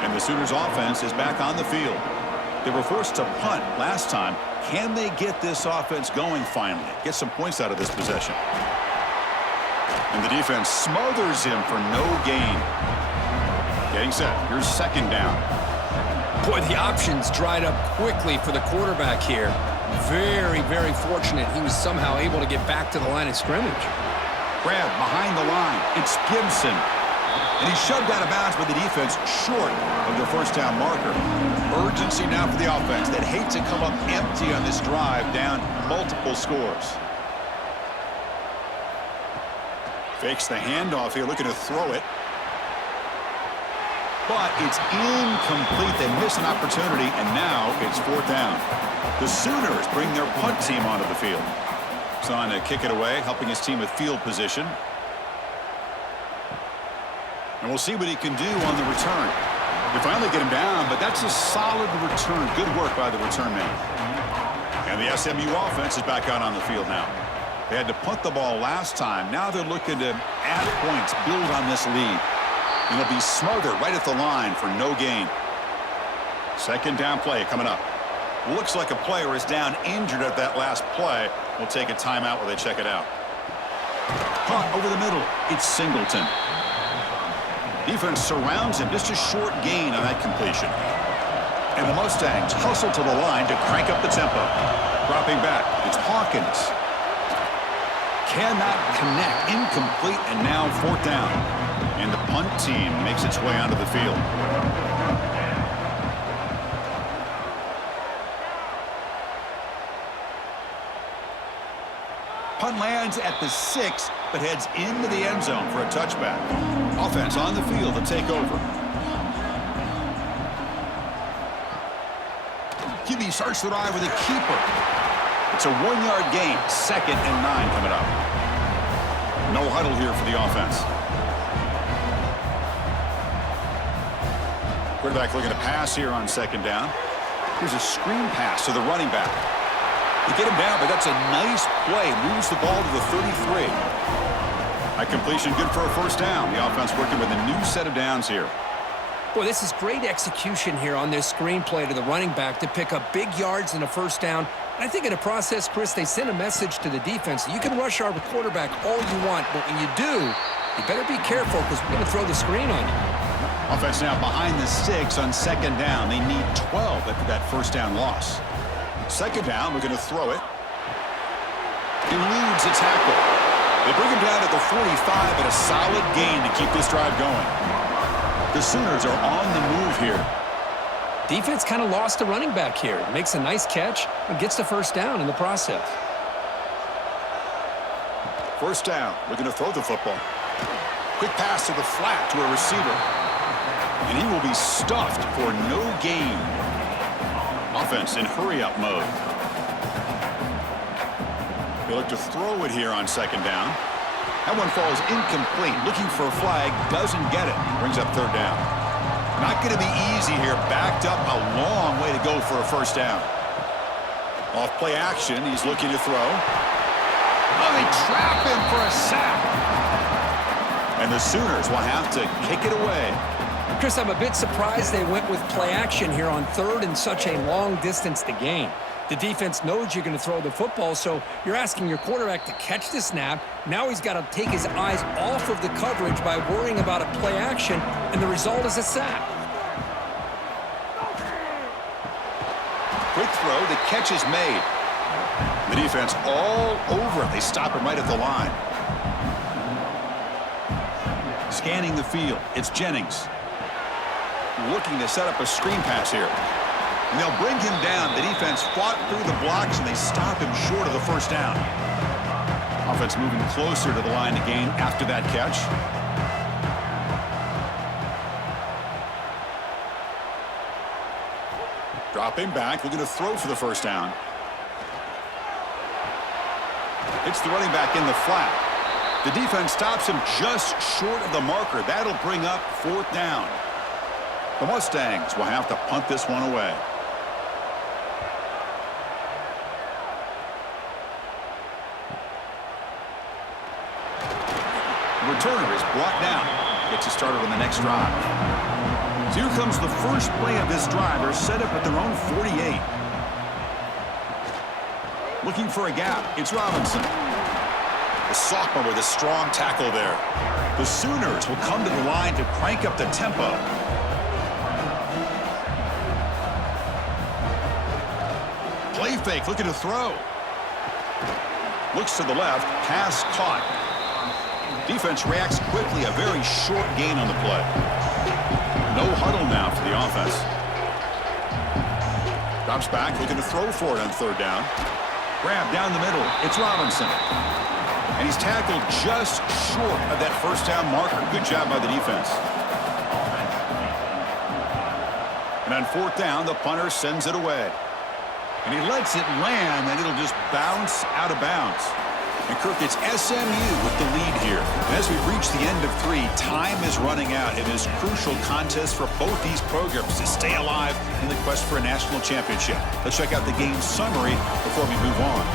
And the Sooners offense is back on the field. They were forced to punt last time. Can they get this offense going finally? Get some points out of this possession. And the defense smothers him for no gain. Getting set. Here's 2nd down. Boy, the options dried up quickly for the quarterback here. Very, very fortunate he was somehow able to get back to the line of scrimmage. Grab behind the line. It's Gibson. And he's shoved out of bounds by the defense short of the 1st down marker. Urgency now for the offense that hates to come up empty on this drive, down multiple scores. Fakes the handoff here, looking to throw it. But it's incomplete. They miss an opportunity, and now it's 4th down. The Sooners bring their punt team onto the field. He's on to kick it away, helping his team with field position. And we'll see what he can do on the return. They finally get him down, but that's a solid return. Good work by the return man. And the SMU offense is back out on the field now. They had to punt the ball last time. Now they're looking to add points, build on this lead. And they'll be smothered right at the line for no gain. 2nd down play coming up. Looks like a player is down injured at that last play. We'll take a timeout while they check it out. Punt over the middle. It's Singleton. Defense surrounds him. Just a short gain on that completion. And the Mustangs hustle to the line to crank up the tempo. Dropping back. It's Hawkins. Cannot connect. Incomplete, and now 4th down. And the punt team makes its way onto the field. Punt lands at the 6, but heads into the end zone for a touchback. Offense on the field to take over. QB starts the drive with a keeper. It's a 1-yard gain. 2nd and 9 coming up. No huddle here for the offense. Quarterback looking to pass here on 2nd down. Here's a screen pass to the running back. They get him down, but that's a nice play. Moves the ball to the 33. High completion, good for a 1st down. The offense working with a new set of downs here. Boy, this is great execution here on this screen play to the running back to pick up big yards in a 1st down. And I think in the process, Chris, they send a message to the defense. You can rush our quarterback all you want, but when you do, you better be careful because we're going to throw the screen on you. Offense now behind the 6 on 2nd down. They need 12 after that 1st down loss. 2nd down, we're going to throw it. Eludes a tackle. They bring him down to the 45, but a solid gain to keep this drive going. The Sooners are on the move here. Defense kind of lost the running back here. Makes a nice catch and gets the 1st down in the process. 1st down, looking to throw the football. Quick pass to the flat to a receiver. And he will be stuffed for no gain. Offense in hurry-up mode. They look to throw it here on 2nd down. That one falls incomplete. Looking for a flag, doesn't get it. Brings up 3rd down. Not going to be easy here. Backed up a long way to go for a 1st down. Off play action, he's looking to throw. Oh, they trap him for a sack. And the Sooners will have to kick it away. Chris, I'm a bit surprised they went with play action here on third and such a long distance to gain. The defense knows you're going to throw the football, so you're asking your quarterback to catch the snap. Now he's got to take his eyes off of the coverage by worrying about a play action, and the result is a sack. Quick throw, the catch is made. The defense all over it. They stop him right at the line. Scanning the field, it's Jennings. Looking to set up a screen pass here. And they'll bring him down. The defense fought through the blocks, and they stop him short of the first down. Offense moving closer to the line to gain after that catch. Dropping back, looking to throw for the first down. It's the running back in the flat. The defense stops him just short of the marker. That'll bring up fourth down. The Mustangs will have to punt this one away. The returner is brought down. Gets you started on the next drive. So here comes the first play of this drive. They're set up at their own 48. Looking for a gap. It's Robinson. The sophomore with a strong tackle there. The Sooners will come to the line to crank up the tempo. Play fake, looking to throw. Looks to the left, pass caught. Defense reacts quickly, a very short gain on the play. No huddle now for the offense. Drops back, looking to throw for it on third down. Grab down the middle, it's Robinson. And he's tackled just short of that first down marker. Good job by the defense. And on fourth down, the punter sends it away. And he lets it land, and it'll just bounce out of bounds. And Kirk, it's SMU with the lead here. And as we've reached the end of three, time is running out. It is a crucial contest for both these programs to stay alive in the quest for a national championship. Let's check out the game summary before we move on.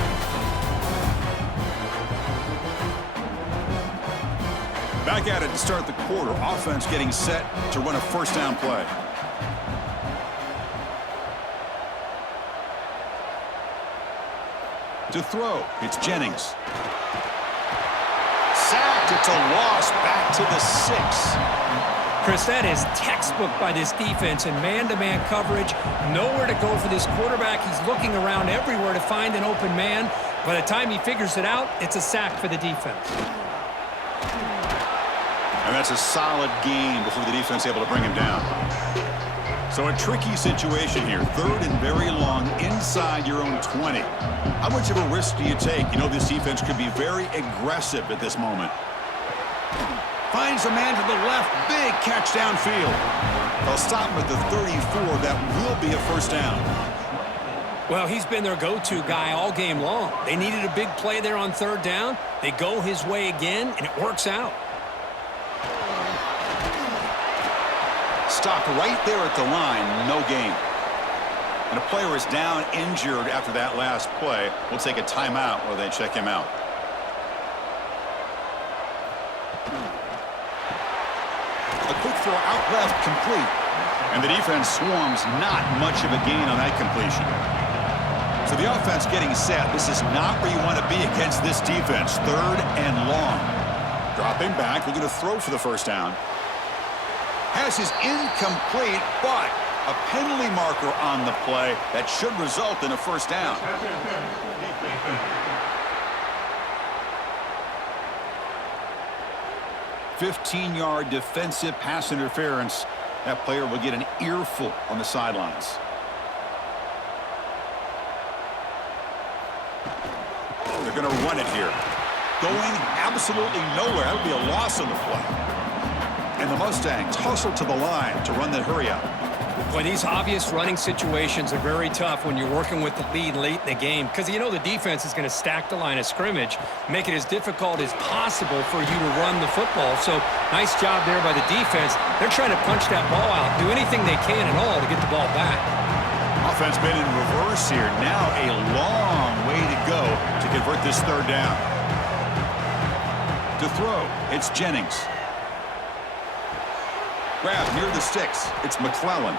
Back at it to start the quarter. Offense getting set to run a first down play. To throw, it's Jennings. Sacked, it's a loss, back to the 6. Chris, that is textbook by this defense in man-to-man coverage. Nowhere to go for this quarterback. He's looking around everywhere to find an open man. By the time he figures it out, it's a sack for the defense. And that's a solid gain before the defense is able to bring him down. So a tricky situation here. Third and very long inside your own 20. How much of a risk do you take? You know this defense could be very aggressive at this moment. Finds a man to the left. Big catch downfield. They'll stop him at the 34. That will be a first down. Well, he's been their go-to guy all game long. They needed a big play there on third down. They go his way again, and it works out. Stopped right there at the line, no gain. And a player is down injured after that last play. We'll take a timeout while they check him out. A quick throw out left, complete. And the defense swarms, not much of a gain on that completion. So the offense getting set. This is not where you want to be against this defense. Third and long. Dropping back, looking to throw for the first down. Has his incomplete, but a penalty marker on the play that should result in a first down. 15-yard defensive pass interference. That player will get an earful on the sidelines. They're going to run it here. Going absolutely nowhere. That would be a loss on the play. And the Mustangs hustle to the line to run the hurry-up. Boy, these obvious running situations are very tough when you're working with the lead late in the game because you know the defense is going to stack the line of scrimmage, make it as difficult as possible for you to run the football. So nice job there by the defense. They're trying to punch that ball out, do anything they can at all to get the ball back. Offense been in reverse here. Now a long way to go to convert this third down. To throw, it's Jennings. Grab near the sticks, it's McClellan.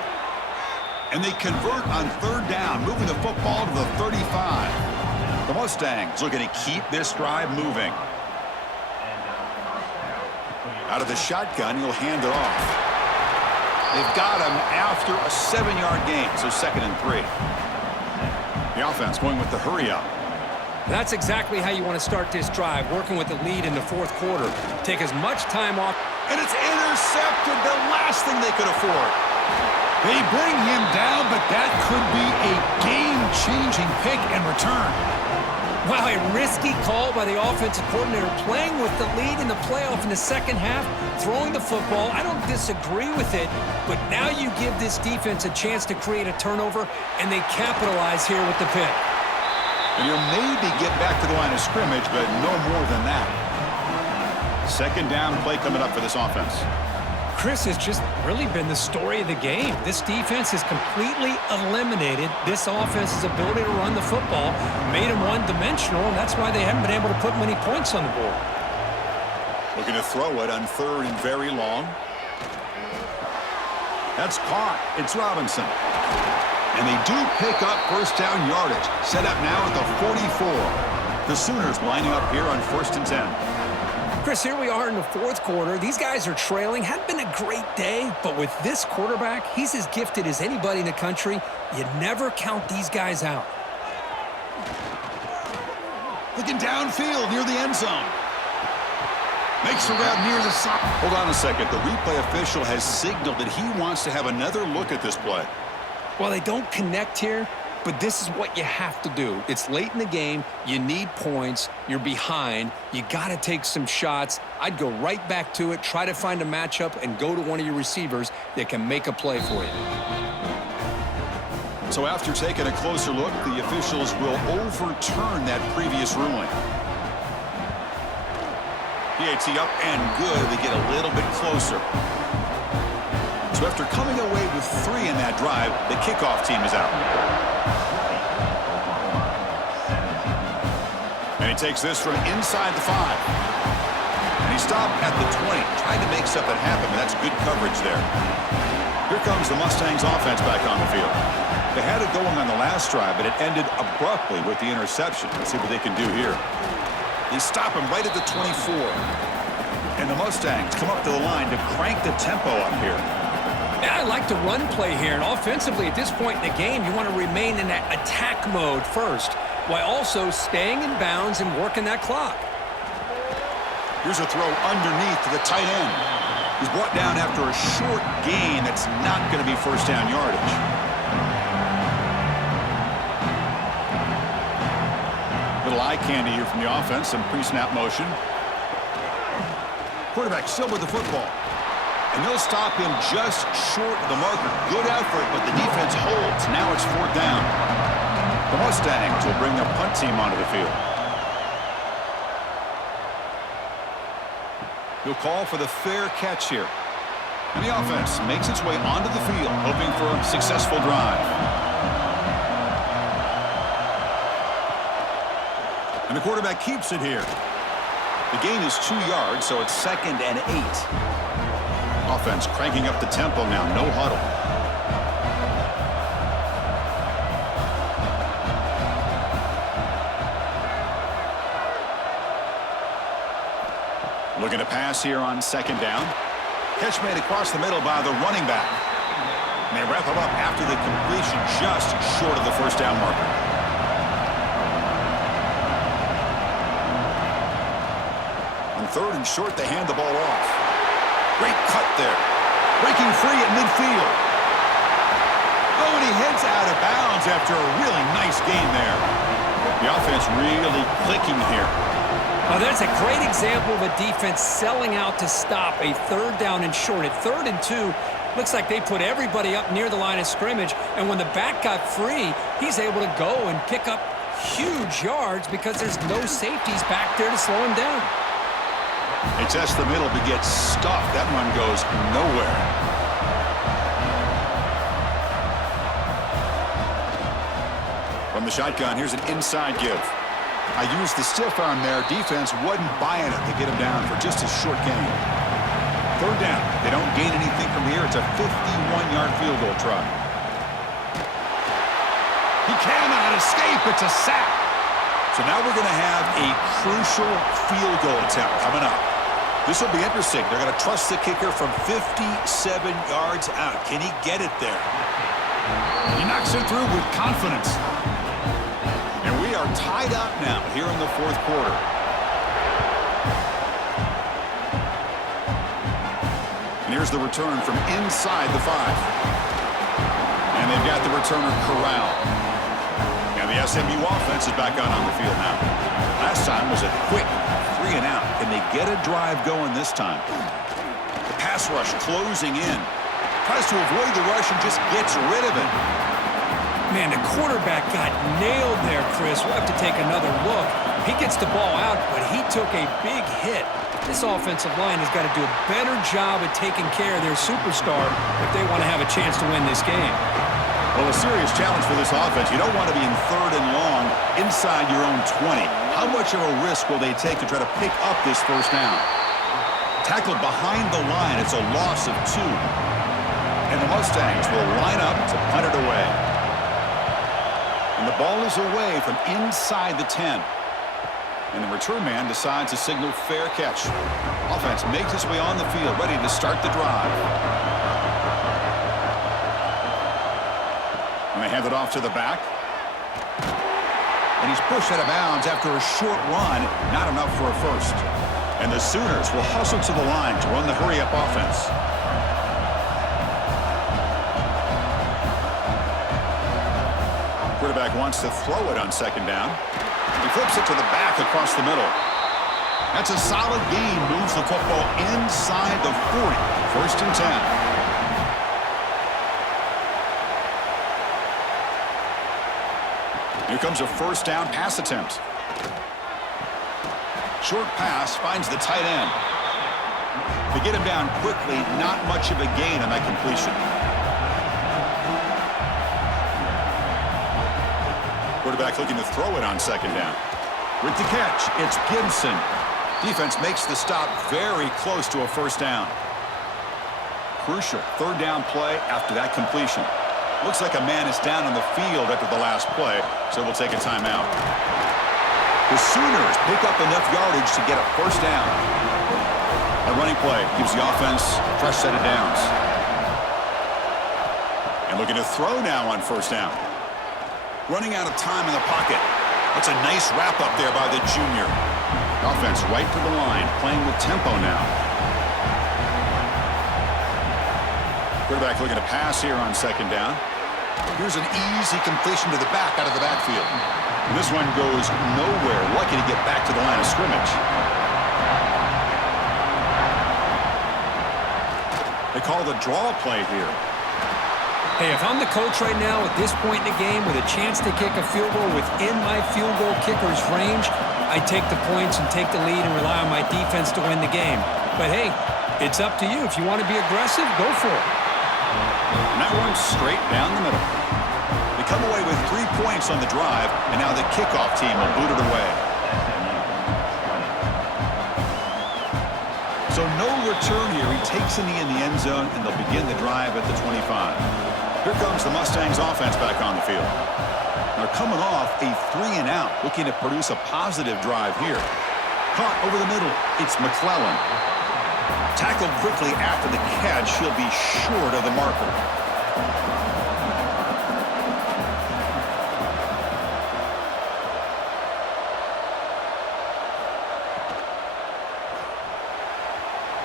And they convert on third down, moving the football to the 35. The Mustangs looking to keep this drive moving. Out of the shotgun, he'll hand it off. They've got him after a 7-yard gain, so 2nd and 3. The offense going with the hurry up. That's exactly how you want to start this drive, working with the lead in the 4th quarter. Take as much time off. And it's intercepted, the last thing they could afford. They bring him down, but that could be a game-changing pick and return. Wow, a risky call by the offensive coordinator, playing with the lead in the playoff in the 2nd half, throwing the football. I don't disagree with it, but now you give this defense a chance to create a turnover, and they capitalize here with the pick. And you'll maybe get back to the line of scrimmage, but no more than that. 2nd down play coming up for this offense. Chris, has just really been the story of the game. This defense has completely eliminated this offense's ability to run the football, made them one-dimensional, and that's why they haven't been able to put many points on the board. Looking to throw it on 3rd and very long. That's caught. It's Robinson. And they do pick up 1st down yardage. Set up now at the 44. The Sooners lining up here on 1st and 10. Chris, here we are in the 4th quarter. These guys are trailing. Hadn't been a great day, but with this quarterback, he's as gifted as anybody in the country. You never count these guys out. Looking downfield near the end zone. Makes the route near the side. Hold on a second. The replay official has signaled that he wants to have another look at this play. Well, they don't connect here, but this is what you have to do. It's late in the game. You need points. You're behind. You got to take some shots. I'd go right back to it, try to find a matchup, and go to one of your receivers that can make a play for you. So after taking a closer look, the officials will overturn that previous ruling. PAT up and good. They get a little bit closer. So after coming away with 3 in that drive, the kickoff team is out. And he takes this from inside the 5. And he stopped at the 20, trying to make something happen, but that's good coverage there. Here comes the Mustangs offense back on the field. They had it going on the last drive, but it ended abruptly with the interception. Let's see what they can do here. They stop him right at the 24. And the Mustangs come up to the line to crank the tempo up here. Yeah, I like the run play here, and offensively at this point in the game, you want to remain in that attack mode first, while also staying in bounds and working that clock. Here's a throw underneath to the tight end. He's brought down after a short gain that's not going to be 1st down yardage. Little eye candy here from the offense, some pre-snap motion. Quarterback still with the football. And they'll stop him just short of the marker. Good effort, but the defense holds. Now it's 4th down. The Mustangs will bring their punt team onto the field. He'll call for the fair catch here. And the offense makes its way onto the field, hoping for a successful drive. And the quarterback keeps it here. The gain is 2 yards, so it's 2nd and 8. Offense cranking up the tempo now, no huddle. Looking to pass here on 2nd down. Catch made across the middle by the running back. And they wrap him up after the completion just short of the 1st down marker. On 3rd and short, they hand the ball off. Great cut there. Breaking free at midfield. Oh, and he heads out of bounds after a really nice gain there. The offense really clicking here. Now, that's a great example of a defense selling out to stop a 3rd down and short. At 3rd and 2, looks like they put everybody up near the line of scrimmage, and when the back got free, he's able to go and pick up huge yards because there's no safeties back there to slow him down. They test the middle, but gets stuffed. That one goes nowhere. From the shotgun, here's an inside give. I used the stiff arm there. Defense wasn't buying it to get him down for just a short gain. Third down. They don't gain anything from here. It's a 51-yard field goal try. He cannot escape. It's a sack. So now we're going to have a crucial field goal attempt coming up. This will be interesting. They're going to trust the kicker from 57 yards out. Can he get it there? He knocks it through with confidence. And we are tied up now here in the fourth quarter. And here's the return from inside the 5. And they've got the returner corralled. And the SMU offense is back on the field now. Last time was a quick 3 and out. Can they get a drive going this time? The pass rush closing in. Tries to avoid the rush and just gets rid of it. Man, the quarterback got nailed there, Chris. We'll have to take another look. He gets the ball out, but he took a big hit. This offensive line has got to do a better job at taking care of their superstar if they want to have a chance to win this game. Well, a serious challenge for this offense. You don't want to be in 3rd and long inside your own 20. How much of a risk will they take to try to pick up this first down? Tackled behind the line. It's a loss of 2. And the Mustangs will line up to punt it away. And the ball is away from inside the 10. And the return man decides to signal fair catch. Offense makes its way on the field, ready to start the drive. And they hand it off to the back. And he's pushed out of bounds after a short run. Not enough for a first. And the Sooners will hustle to the line to run the hurry-up offense. Quarterback wants to throw it on 2nd down. He flips it to the back across the middle. That's a solid gain. Moves the football inside the 40. 1st and 10. Here comes a 1st down pass attempt. Short pass finds the tight end. They get him down quickly. Not much of a gain on that completion. Quarterback looking to throw it on 2nd down. With the catch, it's Gibson. Defense makes the stop very close to a 1st down. Crucial 3rd down play after that completion. Looks like a man is down on the field after the last play, so we'll take a timeout. The Sooners pick up enough yardage to get a 1st down. A running play gives the offense a fresh set of downs. And looking to throw now on 1st down. Running out of time in the pocket. That's a nice wrap-up there by the junior. Offense right to the line, playing with tempo now. Quarterback looking to pass here on 2nd down. Here's an easy completion to the back out of the backfield. And this one goes nowhere. Lucky to get back to the line of scrimmage. They call the draw play here. Hey, if I'm the coach right now at this point in the game with a chance to kick a field goal within my field goal kicker's range, I take the points and take the lead and rely on my defense to win the game. But hey, it's up to you. If you want to be aggressive, go for it. And that one's straight down the middle. They come away with 3 points on the drive, and now the kickoff team will boot it away. So no return here. He takes a knee in the end zone, and they'll begin the drive at the 25. Here comes the Mustangs offense back on the field. They're coming off a 3 and out, looking to produce a positive drive here. Caught over the middle. It's McClellan. Tackled quickly after the catch. He'll be short of the marker.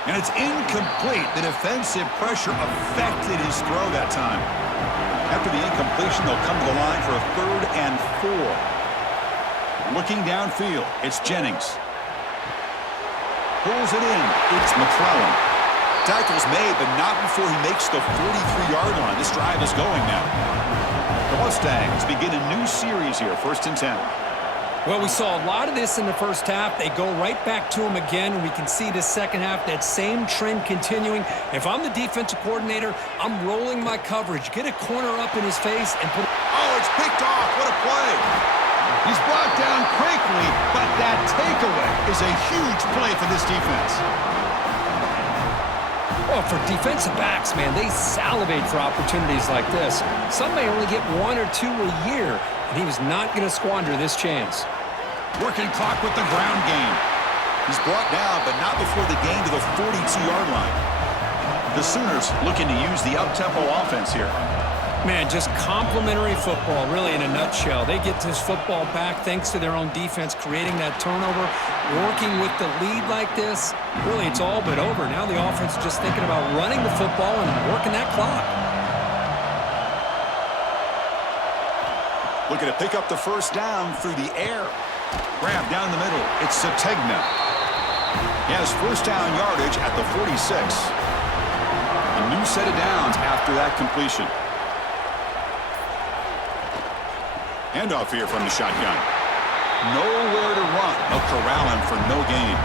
And it's incomplete. The defensive pressure affected his throw that time. After the incompletion, they'll come to the line for a 3rd and 4. Looking downfield, it's Jennings. Pulls it in. It's McClellan. Tackle's made, but not before he makes the 43-yard line. This drive is going now. The Mustangs begin a new series here, 1st and 10. Well, we saw a lot of this in the first half. They go right back to him again, and we can see the second half, that same trend continuing. If I'm the defensive coordinator, I'm rolling my coverage. Get a corner up in his face and put... Oh, it's picked off. What a play. He's brought down quickly, but that takeaway is a huge play for this defense. Well, for defensive backs, man, they salivate for opportunities like this. Some may only get 1 or 2 a year, and he was not going to squander this chance. Working clock with the ground game. He's brought down, but not before the gain to the 42-yard line. The Sooners looking to use the up-tempo offense here. Man, just complimentary football, really, in a nutshell. They get this football back thanks to their own defense, creating that turnover, working with the lead like this. Really, it's all but over. Now the offense is just thinking about running the football and working that clock. Looking to pick up the first down through the air. Grab down the middle. It's Sategna. He has first down yardage at the 46. A new set of downs after that completion. Handoff here from the shotgun. Nowhere to run. They'll corral him for no gain.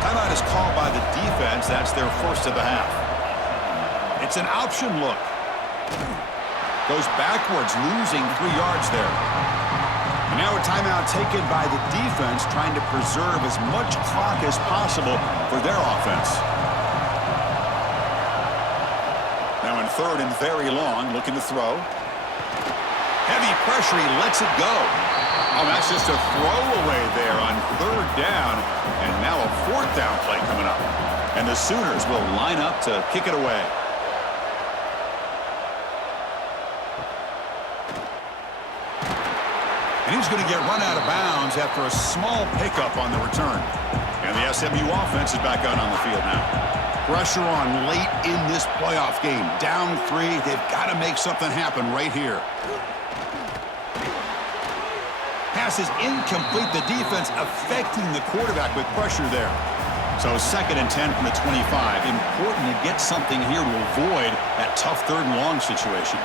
Timeout is called by the defense. That's their first of the half. It's an option look. Goes backwards, losing 3 yards there. And now a timeout taken by the defense, trying to preserve as much clock as possible for their offense. Now in third and very long, looking to throw. Heavy pressure, he lets it go. Oh, that's just a throwaway there on third down. And now a fourth down play coming up. And the Sooners will line up to kick it away. And he's going to get run out of bounds after a small pickup on the return. And the SMU offense is back out on the field now. Pressure on late in this playoff game. Down 3. They've got to make something happen right here. Pass is incomplete. The defense affecting the quarterback with pressure there. So 2nd and 10 from the 25. Important to get something here to avoid that tough 3rd and long situation.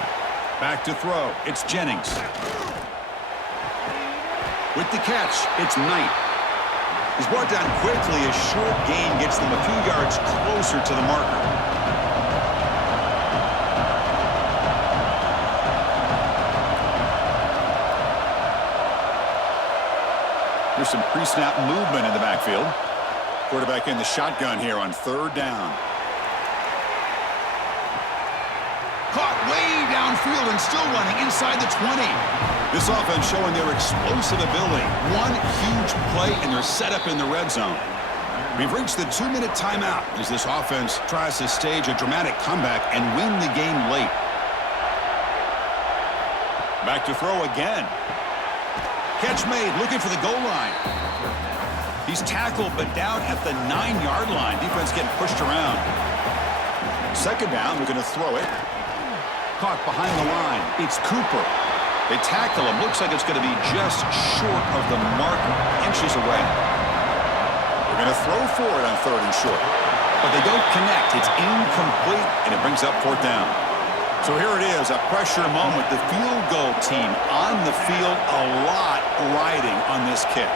Back to throw. It's Jennings. With the catch, it's Knight. He's brought down quickly. A short gain gets them a few yards closer to the marker. There's some pre-snap movement in the backfield. Quarterback in the shotgun here on 3rd down. Caught way downfield and still running inside the 20. This offense showing their explosive ability. One huge play and they're set up in the red zone. We've reached the 2-minute timeout as this offense tries to stage a dramatic comeback and win the game late. Back to throw again. Catch made, looking for the goal line. He's tackled, but down at the 9-yard line. Defense getting pushed around. 2nd down, we're going to throw it. Caught behind the line. It's Cooper. They tackle him. Looks like it's going to be just short of the marker. Inches away. They're going to throw for it on 3rd and short. But they don't connect. It's incomplete, and it brings up 4th down. So here it is, a pressure moment. The field goal team on the field, a lot riding on this kick.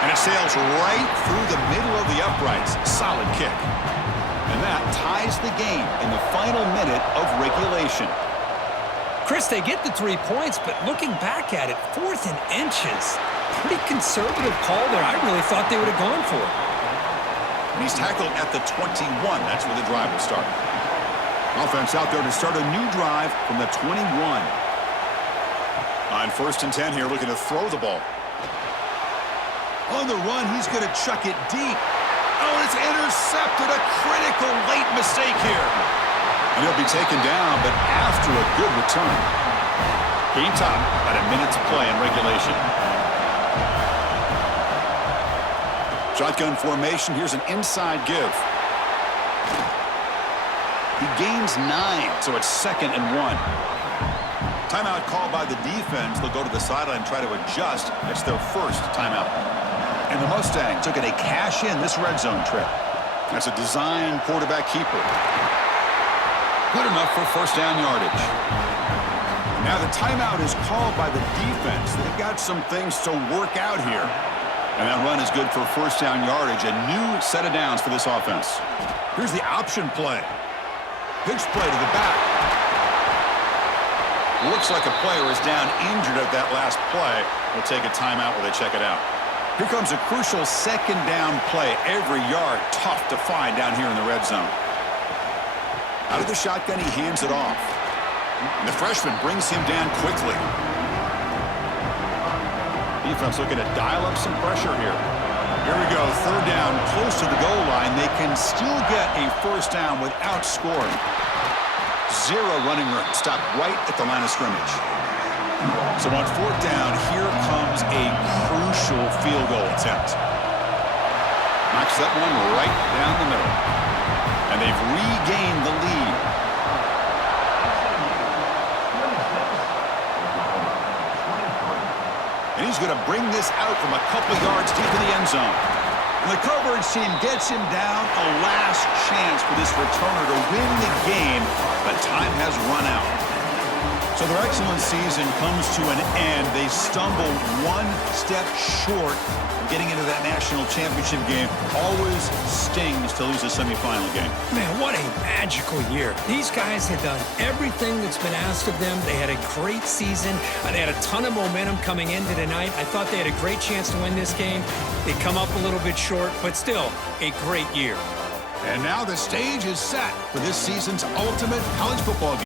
And it sails right through the middle of the uprights. Solid kick. And that ties the game in the final minute of regulation. Chris, they get the 3 points, but looking back at it, 4th and inches. Pretty conservative call there. I really thought they would have gone for it. And he's tackled at the 21. That's where the drive will start. Offense out there to start a new drive from the 21. On 1st and 10 here, looking to throw the ball. On the run, he's going to chuck it deep. Oh, it's intercepted. A critical late mistake here. And he'll be taken down, but after a good return. Game time, about a minute to play in regulation. Shotgun formation. Here's an inside give. He gains 9, so it's 2nd and 1. Timeout called by the defense. They'll go to the sideline and try to adjust. It's their first timeout. And the Mustangs took it a cash-in this red zone trip. That's a design quarterback keeper. Good enough for first down yardage. Now the timeout is called by the defense. They've got some things to work out here. And that run is good for first down yardage. A new set of downs for this offense. Here's the option play. Pitch play to the back. Looks like a player is down injured at that last play. We'll take a timeout while they check it out. Here comes a crucial second down play. Every yard tough to find down here in the red zone. Out of the shotgun, he hands it off. And the freshman brings him down quickly. Defense looking to dial up some pressure here. Here we go, third down, close to the goal line. They can still get a first down without scoring. Zero running room, stopped right at the line of scrimmage. So on fourth down, here comes a crucial field goal attempt. Knocks that one right down the middle. And they've regained the lead. And he's going to bring this out from a couple yards deep in the end zone. And the coverage team gets him down. A last chance for this returner to win the game, but time has run out. So their excellent season comes to an end. They stumble one step short of getting into that national championship game. Always stings to lose a semifinal game. Man, what a magical year. These guys had done everything that's been asked of them. They had a great season. They had a ton of momentum coming into tonight. I thought they had a great chance to win this game. They come up a little bit short, but still a great year. And now the stage is set for this season's ultimate college football game.